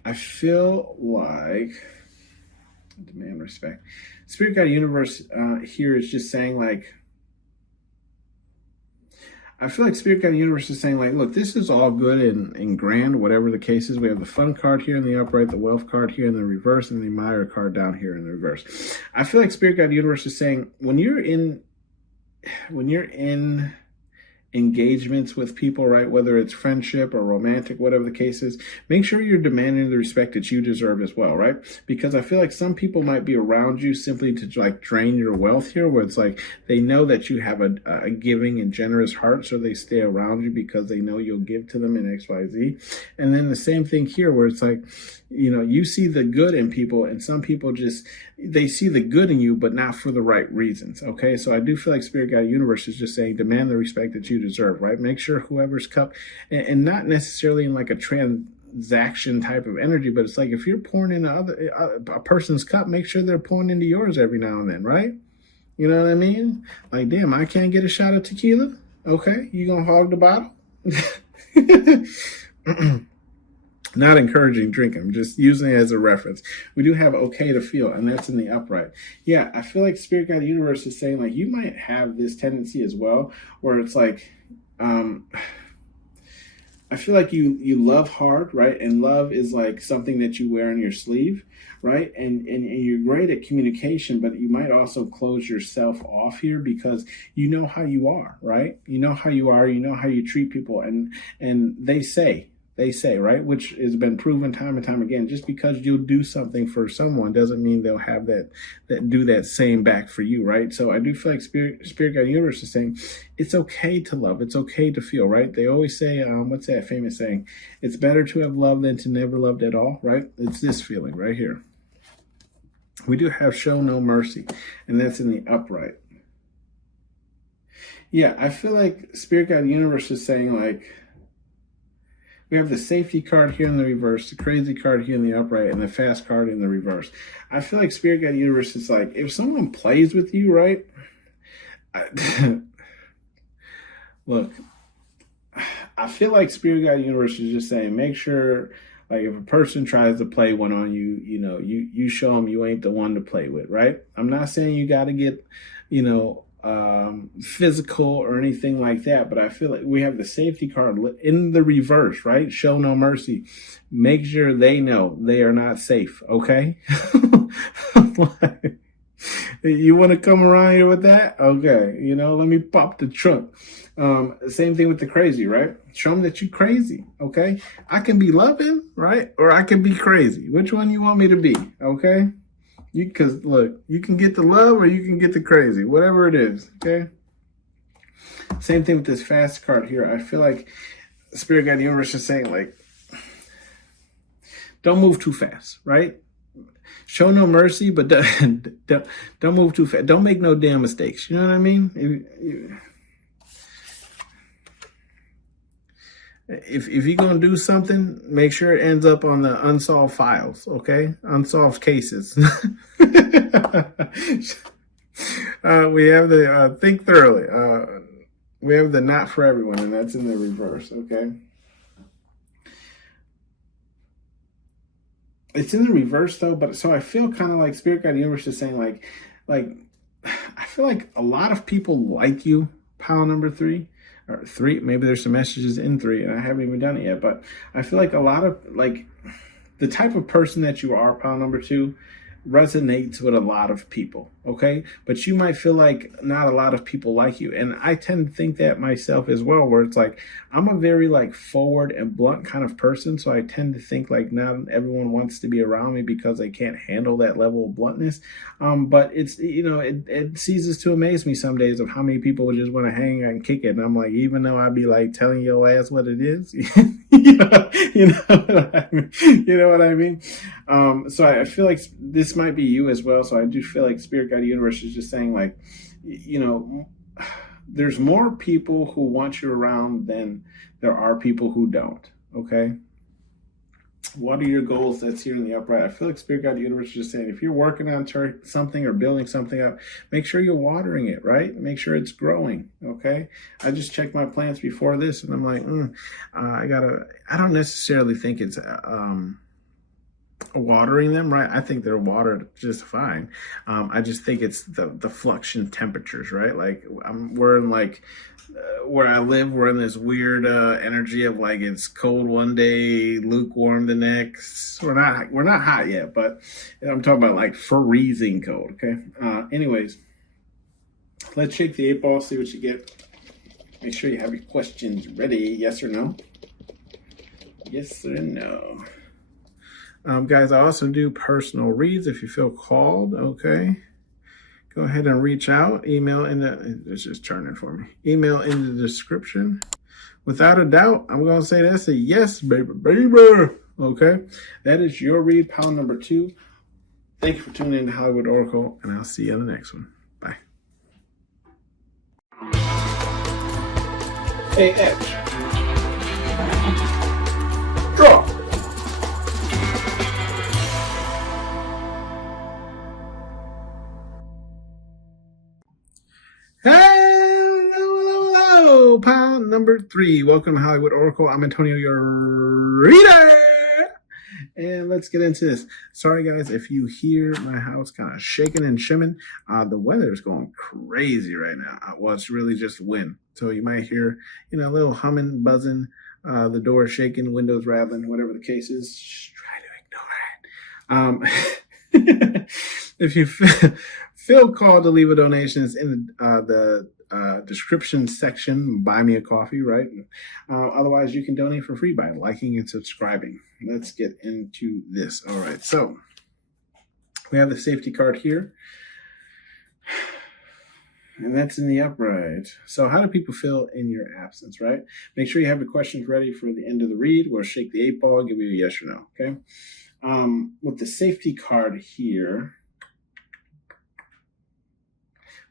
I feel like demand respect. Spirit Guide Universe here is just saying, like, I feel like Spirit Guide Universe is saying, like, look, this is all good and grand, whatever the case is. We have the fun card here in the upright, the wealth card here in the reverse, and the admirer card down here in the reverse. I feel like Spirit Guide Universe is saying, when you're in engagements with people, right? Whether it's friendship or romantic, whatever the case is, make sure you're demanding the respect that you deserve as well, right? Because I feel like some people might be around you simply to like drain your wealth here, where it's like they know that you have a giving and generous heart, so they stay around you because they know you'll give to them in XYZ. And then the same thing here, where it's like, you see the good in people, and some people just, they see the good in you, but not for the right reasons. Okay. So I do feel like Spirit Guide Universe is just saying, demand the respect that you deserve, right? Make sure whoever's cup, and not necessarily in like a transaction type of energy, but it's like, if you're pouring into a person's cup, make sure they're pouring into yours every now and then, right? You know what I mean? Like, damn, I can't get a shot of tequila. Okay. You gonna hog the bottle? Not encouraging drinking. I'm just using it as a reference. We do have okay to feel, and that's in the upright. Yeah, I feel like Spirit Guide Universe is saying, like, you might have this tendency as well, where it's like, I feel like you love hard, right? And love is like something that you wear on your sleeve, right? And you're great at communication, but you might also close yourself off here because you know how you are, right? You know how you are, you know how you treat people, and they say, right, which has been proven time and time again, just because you'll do something for someone doesn't mean they'll have that do that same back for you, right? So I do feel like Spirit Guide Universe is saying it's okay to love, it's okay to feel, right? They always say, what's that famous saying? It's better to have loved than to never loved at all, right? It's this feeling right here. We do have show no mercy, and that's in the upright. Yeah, I feel like Spirit Guide Universe is saying, like, we have the safety card here in the reverse, the crazy card here in the upright, and the fast card in the reverse. I feel like Spirit Guide Universe is like, if someone plays with you, right? Look, I feel like Spirit Guide Universe is just saying, make sure, like, if a person tries to play one on you, you show them you ain't the one to play with, right? I'm not saying you got to get, physical or anything like that, but I feel like we have the safety card in the reverse, right? Show no mercy. Make sure they know they are not safe, okay? You want to come around here with that? Okay, let me pop the trunk. Same thing with the crazy, right? Show them that you crazy, okay? I can be loving, right? Or I can be crazy. Which one you want me to be, okay? Because look, you can get the love or you can get the crazy, whatever it is, okay? Same thing with this fast card here. I feel like Spirit Guide Universe is saying, like, don't move too fast, right? Show no mercy, but don't move too fast. Don't make no damn mistakes. You know what I mean? If you're going to do something, make sure it ends up on the unsolved files, okay? Unsolved cases. We have the think thoroughly. We have the not for everyone, and that's in the reverse, okay? It's in the reverse, though, but so I feel kind of like Spirit Guide Universe is saying, like, I feel like a lot of people like you, pile number 3. Or 3, maybe there's some messages in 3 and I haven't even done it yet, but I feel like a lot of, like, the type of person that you are, pile number 2, resonates with a lot of people, okay? But you might feel like not a lot of people like you, and I tend to think that myself as well, where it's like I'm a very like forward and blunt kind of person, so I tend to think like not everyone wants to be around me because they can't handle that level of bluntness. But it's it ceases to amaze me some days of how many people would just want to hang out and kick it, and I'm like, even though I'd be like telling your ass what it is, you know what I mean? So I feel like this might be you as well. So I do feel like Spirit Guide Universe is just saying, like, there's more people who want you around than there are people who don't. Okay. What are your goals? That's here in the upright. I feel like Spirit Guide Universe is just saying, if you're working on something or building something up, make sure you're watering it, right? Make sure it's growing. Okay. I just checked my plants before this and I'm like, I don't necessarily think it's, watering them, right? I think they're watered just fine. I just think it's the flux in temperatures, right? Like we're in like where I live, we're in this weird energy of like it's cold one day, lukewarm the next. We're not hot yet, but I'm talking about like freezing cold. Okay. Anyways, let's shake the 8 ball, see what you get. Make sure you have your questions ready. Yes or no? Yes or no? Guys, I also do personal reads if you feel called. Okay. Go ahead and reach out. Email in the, it's just turning for me. Email in the description. Without a doubt, I'm going to say that's a yes, baby, baby. Okay. That is your read, pile number 2. Thank you for tuning in to Hollywood Oracle, and I'll see you on the next one. Bye. AH. Draw. Hello, pile number 3. Welcome to Hollywood Oracle. I'm Antonio, your reader. And let's get into this. Sorry, guys, if you hear my house kind of shaking and shimming. The weather is going crazy right now. Well, it's really just wind. So you might hear, a little humming, buzzing, the door shaking, windows rattling, whatever the case is. Just try to ignore it. If you feel called to leave a donation, it's in the description section. Buy me a coffee, right? Otherwise, you can donate for free by liking and subscribing. Let's get into this. All right, so we have the safety card here, and that's in the upright. So how do people feel in your absence, right? Make sure you have your questions ready for the end of the read. We'll shake the 8 ball, give you a yes or no, okay? With the safety card here,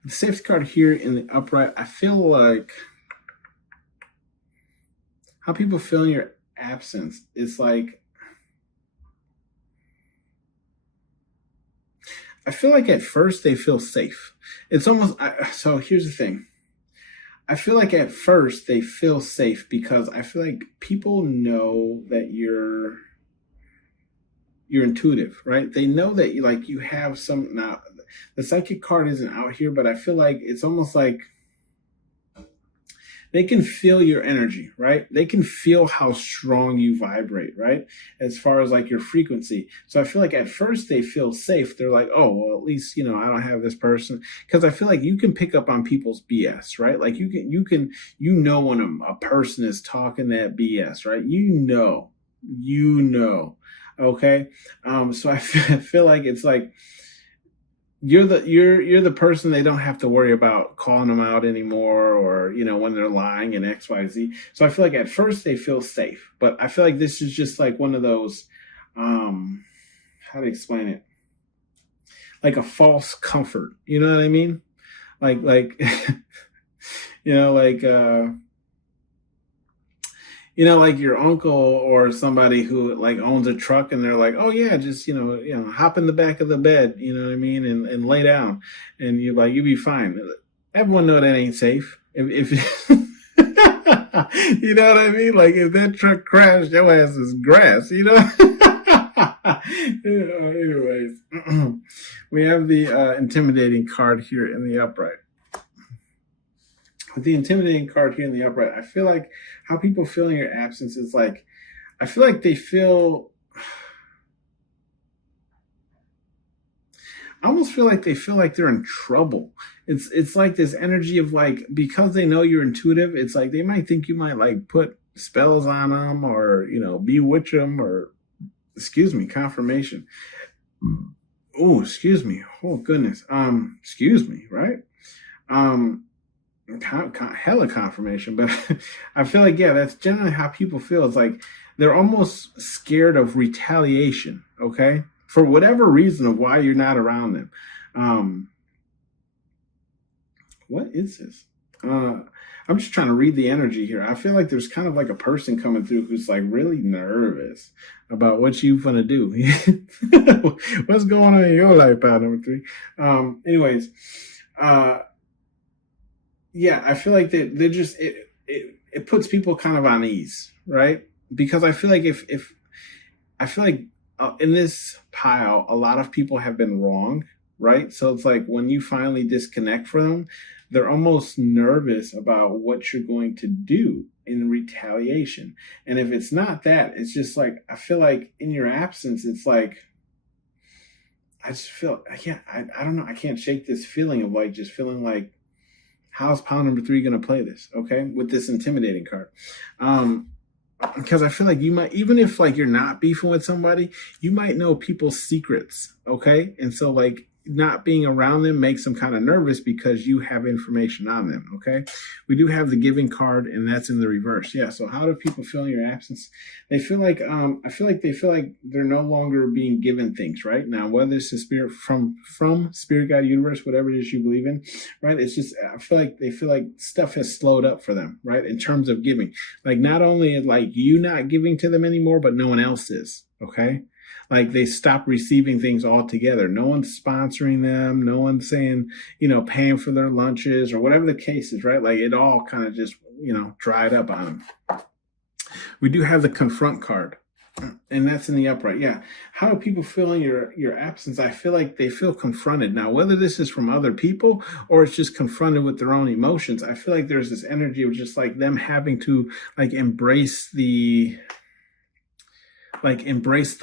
the safety card here in the upright, I feel like how people feel in your absence is like, I feel like at first they feel safe. It's almost, so here's the thing. I feel like at first they feel safe because I feel like people know that you're intuitive, right? They know that you have some, now the psychic card isn't out here, but I feel like it's almost like they can feel your energy, right? They can feel how strong you vibrate, right? As far as like your frequency. So I feel like at first they feel safe. They're like, oh, well, at least, I don't have this person. Because I feel like you can pick up on people's BS, right? Like you can, when a person is talking that BS, right? Okay. So I feel like it's like, you're the person they don't have to worry about calling them out anymore, or when they're lying and XYZ. So I feel like at first they feel safe, but I feel like this is just like one of those how to explain it, like a false comfort, you know what I mean? Like like your uncle or somebody who like owns a truck, and they're like, oh yeah, just, hop in the back of the bed, you know what I mean? And lay down, and you'll be fine. Everyone know that ain't safe. If you know what I mean? Like if that truck crashed, your ass is grass, Anyways, we have the intimidating card here in the upright. With the intimidating card here in the upright, I feel like how people feel in your absence is like, I feel like they feel, I almost feel like they feel like they're in trouble. It's like this energy of like, because they know you're intuitive, it's like they might think you might like put spells on them, or, bewitch them, or, confirmation. Oh, excuse me. Oh, goodness. Excuse me, right? Hella confirmation, but I feel like, yeah, that's generally how people feel. It's like they're almost scared of retaliation, okay? For whatever reason of why you're not around them. What is this? I'm just trying to read the energy here. I feel like there's kind of like a person coming through who's like really nervous about what you gonna do. What's going on in your life, pal number 3? Anyways, yeah, I feel like they just, it puts people kind of on ease, right? Because I feel like in this pile, a lot of people have been wrong, right? So it's like when you finally disconnect from them, they're almost nervous about what you're going to do in retaliation. And if it's not that, it's just like, I feel like in your absence, it's like, I just feel, I don't know, I can't shake this feeling of like, just feeling like, how's pile number 3 going to play this? Okay, with this intimidating card. Because I feel like you might, even if like you're not beefing with somebody, you might know people's secrets. Okay, and so like not being around them makes them kind of nervous because you have information on them. Okay, we do have the giving card, and that's in the reverse. Yeah, so how do people feel in your absence? They feel like I feel like they feel like they're no longer being given things, right? Now, whether it's a spirit from spirit, God, universe, whatever it is you believe in, right? It's just, I feel like they feel like stuff has slowed up for them, right? In terms of giving, like not only like you not giving to them anymore, but no one else is. Okay, like they stop receiving things altogether. No one's sponsoring them. No one's saying, paying for their lunches or whatever the case is, right? Like it all kind of just, dried up on them. We do have the confront card, and that's in the upright. Yeah. How do people feel in your absence? I feel like they feel confronted. Now, whether this is from other people or it's just confronted with their own emotions, I feel like there's this energy of just like them having to like embrace the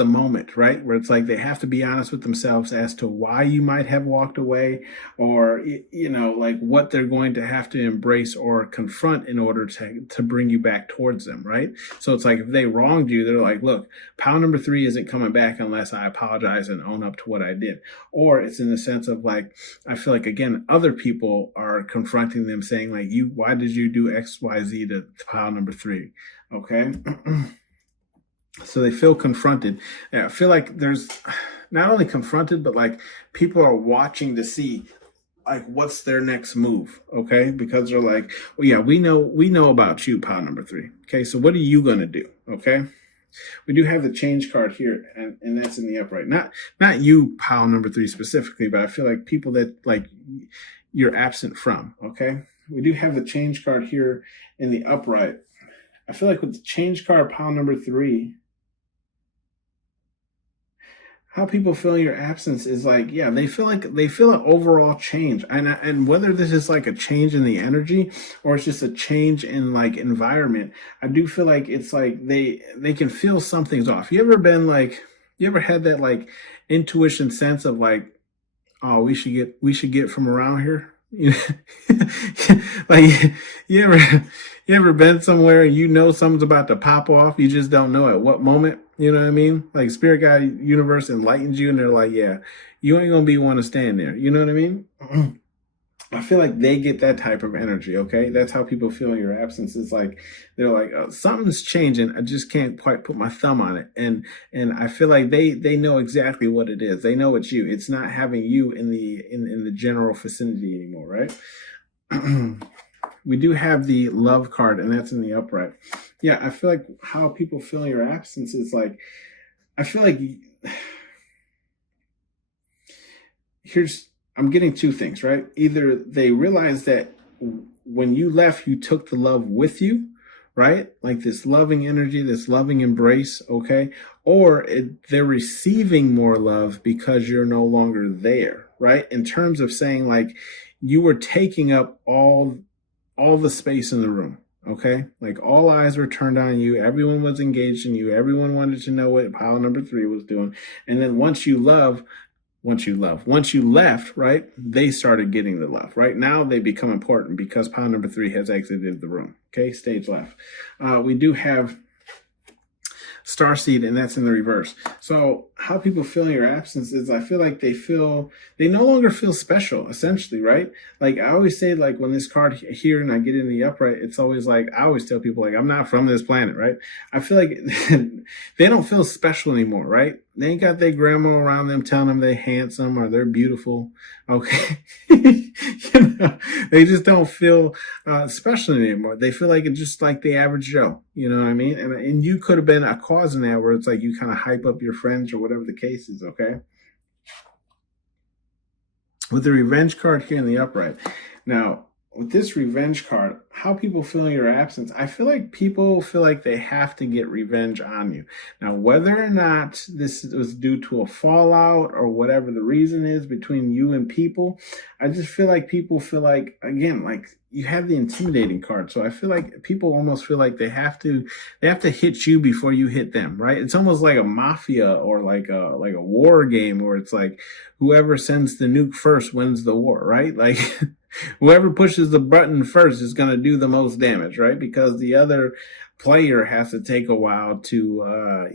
moment, right? Where it's like they have to be honest with themselves as to why you might have walked away, or, like what they're going to have to embrace or confront in order to bring you back towards them, right? So it's like if they wronged you, they're like, look, pile number 3 isn't coming back unless I apologize and own up to what I did. Or it's in the sense of like, I feel like, again, other people are confronting them saying like, why did you do X, Y, Z to pile number 3? Okay. So they feel confronted. And I feel like there's not only confronted, but like people are watching to see like what's their next move. Okay. Because they're like, well, yeah, we know about you, pile number 3. Okay. So what are you going to do? Okay. We do have the change card here, and that's in the upright. Not you, pile number 3 specifically, but I feel like people that like you're absent from. Okay. We do have the change card here in the upright. I feel like with the change card, pile number 3, how people feel in your absence is like, yeah, they feel an overall change. And whether this is like a change in the energy or it's just a change in like environment, I do feel like it's like they can feel something's off. You ever had that like intuition sense of like, oh, we should get from around here? Like you ever been somewhere and something's about to pop off, you just don't know at what moment, you know what I mean? Like spirit guide universe enlightens you and they're like, yeah, you ain't gonna be one to stand there, you know what I mean? I feel like they get that type of energy. Okay, that's how people feel in your absence. It's like they're like, oh, something's changing, I just can't quite put my thumb on it. And I feel like they know exactly what it is. They know it's you. It's not having you in the general vicinity anymore, right? We do have the love card, and that's in the upright. Yeah, I feel like how people feel in your absence is like, I feel like I'm getting two things, right? Either they realize that when you left, you took the love with you, right? Like this loving energy, this loving embrace, okay? Or they're receiving more love because you're no longer there, right? In terms of saying like you were taking up all the space in the room, okay? Like all eyes were turned on you. Everyone was engaged in you. Everyone wanted to know what pile number 3 was doing. And then once you left, right, they started getting the love, right? Now they become important because pile number 3 has exited the room, okay? Stage left. We do have Starseed, and that's in the reverse. So how people feel in your absence is I feel like they no longer feel special, essentially, right? Like I always say, like when this card here and I get in the upright, it's always like, I always tell people like, I'm not from this planet, right? I feel like they don't feel special anymore, right? They ain't got their grandma around them telling them they're handsome or they're beautiful. Okay. They just don't feel special anymore. They feel like it's just like the average Joe. You know what I mean? And you could have been a cause in that where it's like you kind of hype up your friends or whatever the case is, okay? With the revenge card here in the upright. Now, with this revenge card, how people feel in your absence, I feel like people feel like they have to get revenge on you. Now, whether or not this was due to a fallout or whatever the reason is between you and people, I just feel like people feel like, again, like you have the intimidating card. So I feel like people almost feel like they have to hit you before you hit them, right? It's almost like a mafia or like a war game where it's like whoever sends the nuke first wins the war, right? Like Whoever pushes the button first is going to do the most damage, right? Because the other player has to take a while to,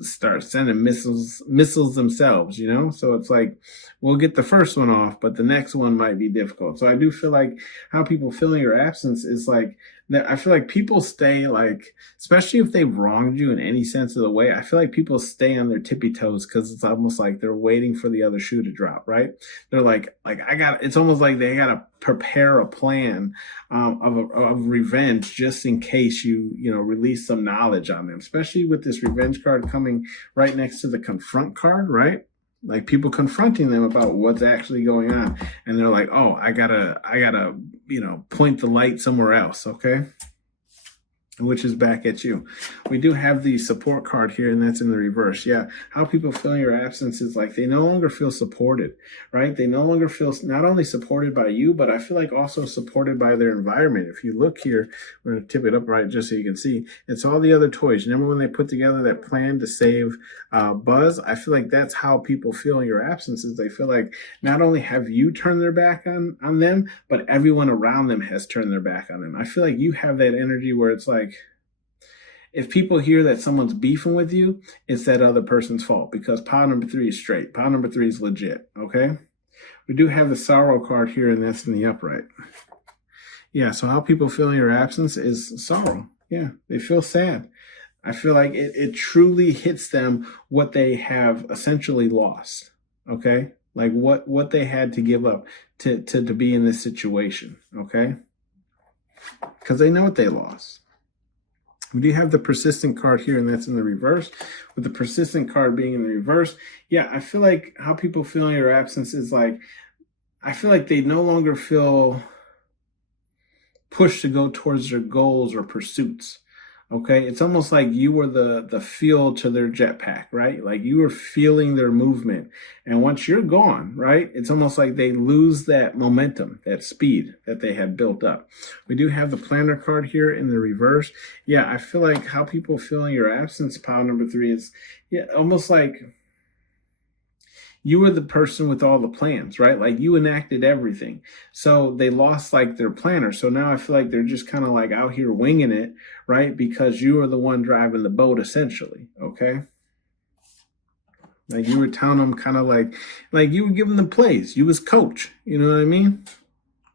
start sending missiles themselves, So it's like, we'll get the first one off, but the next one might be difficult. So I do feel like how people feel in your absence is like, I feel like people stay like, especially if they've wronged you in any sense of the way, I feel like people stay on their tippy toes because it's almost like they're waiting for the other shoe to drop, right? They're like it's almost like they got to prepare a plan of revenge just in case you release some knowledge on them, especially with this revenge card coming right next to the confront card, right? Like people confronting them about what's actually going on. And they're like, oh, I gotta, point the light somewhere else. Okay. Which is back at you. We do have the support card here, and that's in the reverse. Yeah, how people feel in your absence is like they no longer feel supported, right? They no longer feel not only supported by you, but I feel like also supported by their environment. If you look here, we're going to tip it up right just so you can see. It's all the other toys. Remember when they put together that plan to save Buzz? I feel like that's how people feel in your absence is they feel like not only have you turned their back on them, but everyone around them has turned their back on them. I feel like you have that energy where it's like, if people hear that someone's beefing with you, it's that other person's fault because pile number 3 is straight. Pile number 3 is legit, okay? We do have the sorrow card here, and that's in the upright. Yeah, so how people feel in your absence is sorrow. Yeah, they feel sad. I feel like it truly hits them what they have essentially lost, okay? Like what they had to give up to be in this situation, okay? Because they know what they lost. We do have the persistent card here, and that's in the reverse. With the persistent card being in the reverse, yeah, I feel like how people feel in your absence is like, I feel like they no longer feel pushed to go towards their goals or pursuits. Okay, it's almost like you were the fuel to their jetpack, right? Like you were feeling their movement. And once you're gone, right, it's almost like they lose that momentum, that speed that they had built up. We do have the planner card here in the reverse. Yeah, I feel like how people feel in your absence, pile number 3, is almost like you were the person with all the plans, right? Like you enacted everything. So they lost like their planner. So now I feel like they're just kind of like out here winging it, right? Because you were the one driving the boat essentially, okay? Like you were telling them kind of like you were giving them plays. You was coach, you know what I mean?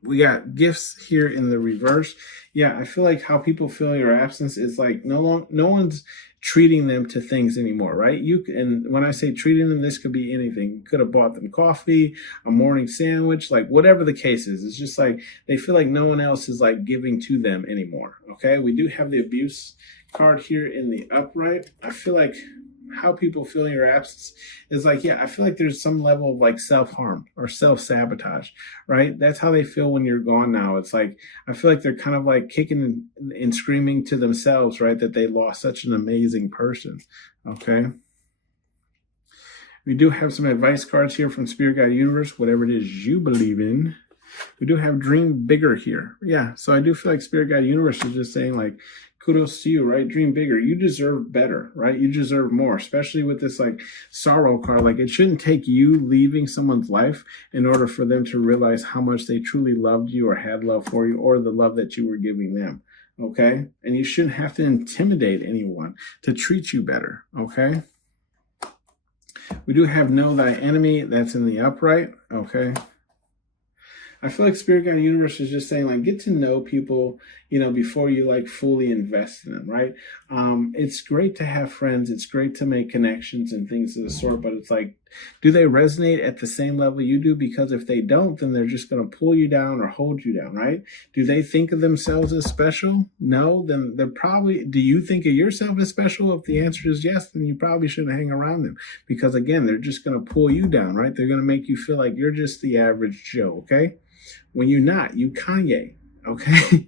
We got gifts here in the reverse. Yeah, I feel like how people feel your absence is like no one's treating them to things anymore, right? And when I say treating them, this could be anything. You could have bought them coffee, a morning sandwich, like whatever the case is. It's just like they feel like no one else is like giving to them anymore. Okay, we do have the abuse card here in the upright. I feel like how people feel in your absence is like, yeah, I feel like there's some level of like self-harm or self-sabotage, right? That's how they feel when you're gone now. It's like, I feel like they're kind of like kicking and screaming to themselves, right? That they lost such an amazing person, okay? We do have some advice cards here from Spirit Guide Universe, whatever it is you believe in. We do have Dream Bigger here. Yeah, so I do feel like Spirit Guide Universe is just saying like, kudos to you, right? Dream bigger. You deserve better, right? You deserve more, especially with this like sorrow card. Like it shouldn't take you leaving someone's life in order for them to realize how much they truly loved you or had love for you or the love that you were giving them, okay? And you shouldn't have to intimidate anyone to treat you better, okay? We do have Know Thy Enemy. That's in the upright, okay? I feel like Spirit Guide Universe is just saying, like, get to know people, before you, like, fully invest in them, right? It's great to have friends. It's great to make connections and things of the sort, but it's like, do they resonate at the same level you do? Because if they don't, then they're just going to pull you down or hold you down, right? Do they think of themselves as special? No, then they're probably, do you think of yourself as special? If the answer is yes, then you probably shouldn't hang around them because, again, they're just going to pull you down, right? They're going to make you feel like you're just the average Joe, okay? When you're not, you Kanye, okay?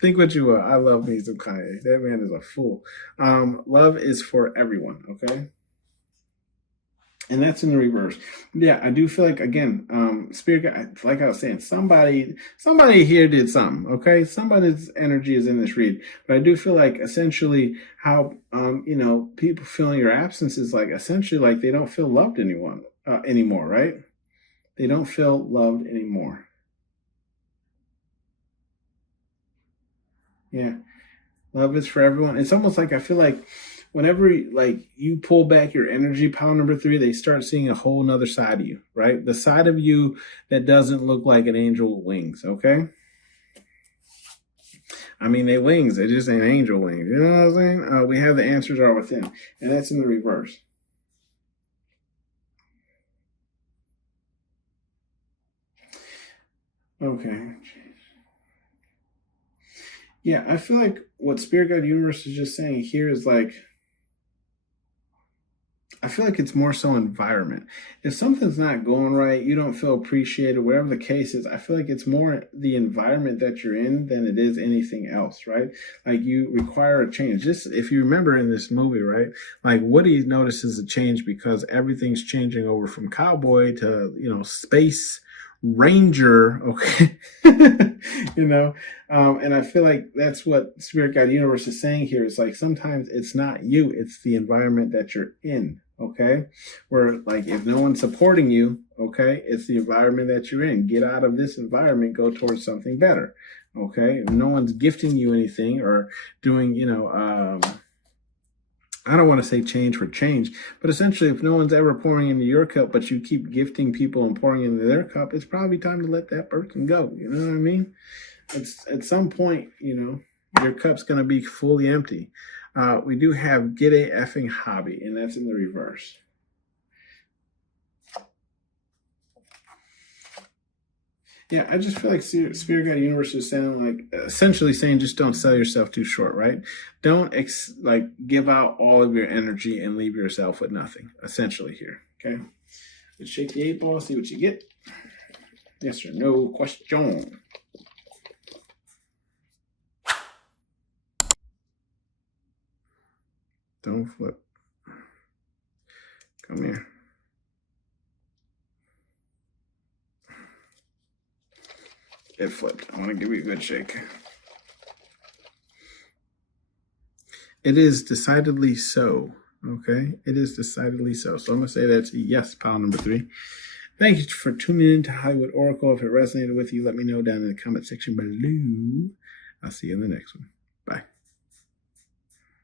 Think what you will. I love me some Kanye. That man is a fool. Love is for everyone, okay? And that's in the reverse. Yeah, I do feel like, again, Spirit Guide, like I was saying, somebody here did something, okay? Somebody's energy is in this read. But I do feel like essentially how, people feel in your absence is like essentially like they don't feel loved anymore, right? They don't feel loved anymore. Yeah. Love is for everyone. It's almost like I feel like whenever like you pull back your energy, pile number 3, they start seeing a whole nother side of you, right? The side of you that doesn't look like an angel with wings, okay? I mean, they wings. They just ain't angel wings. You know what I'm saying? We have the answers are within. And that's in the reverse. Okay. Yeah, I feel like what Spirit Guide Universe is just saying here is like, I feel like it's more so environment. If something's not going right, you don't feel appreciated, whatever the case is, I feel like it's more the environment that you're in than it is anything else, right? Like you require a change. Just if you remember in this movie, right? Like Woody notices a change because everything's changing over from cowboy to, space ranger, okay? And I feel like that's what Spirit Guide Universe is saying here. It's like sometimes it's not you, it's the environment that you're in, okay? Where like if no one's supporting you, okay, it's the environment that you're in. Get out of this environment, go towards something better, okay? If no one's gifting you anything or doing, I don't want to say change for change, but essentially if no one's ever pouring into your cup, but you keep gifting people and pouring into their cup, it's probably time to let that person go. You know what I mean? It's at some point, your cup's going to be fully empty. We do have get a effing hobby, and that's in the reverse. Yeah, I just feel like Spirit Guide Universe is saying, like, essentially saying, just don't sell yourself too short, right? Don't give out all of your energy and leave yourself with nothing. Essentially, here, okay. Let's shake the 8 ball, see what you get. Yes or no question. Don't flip. Come here. It flipped. I want to give you a good shake. It is decidedly so. Okay? It is decidedly so. So I'm going to say that's a yes, pile number 3. Thank you for tuning in to Hollywood Oracle. If it resonated with you, let me know down in the comment section below. I'll see you in the next one.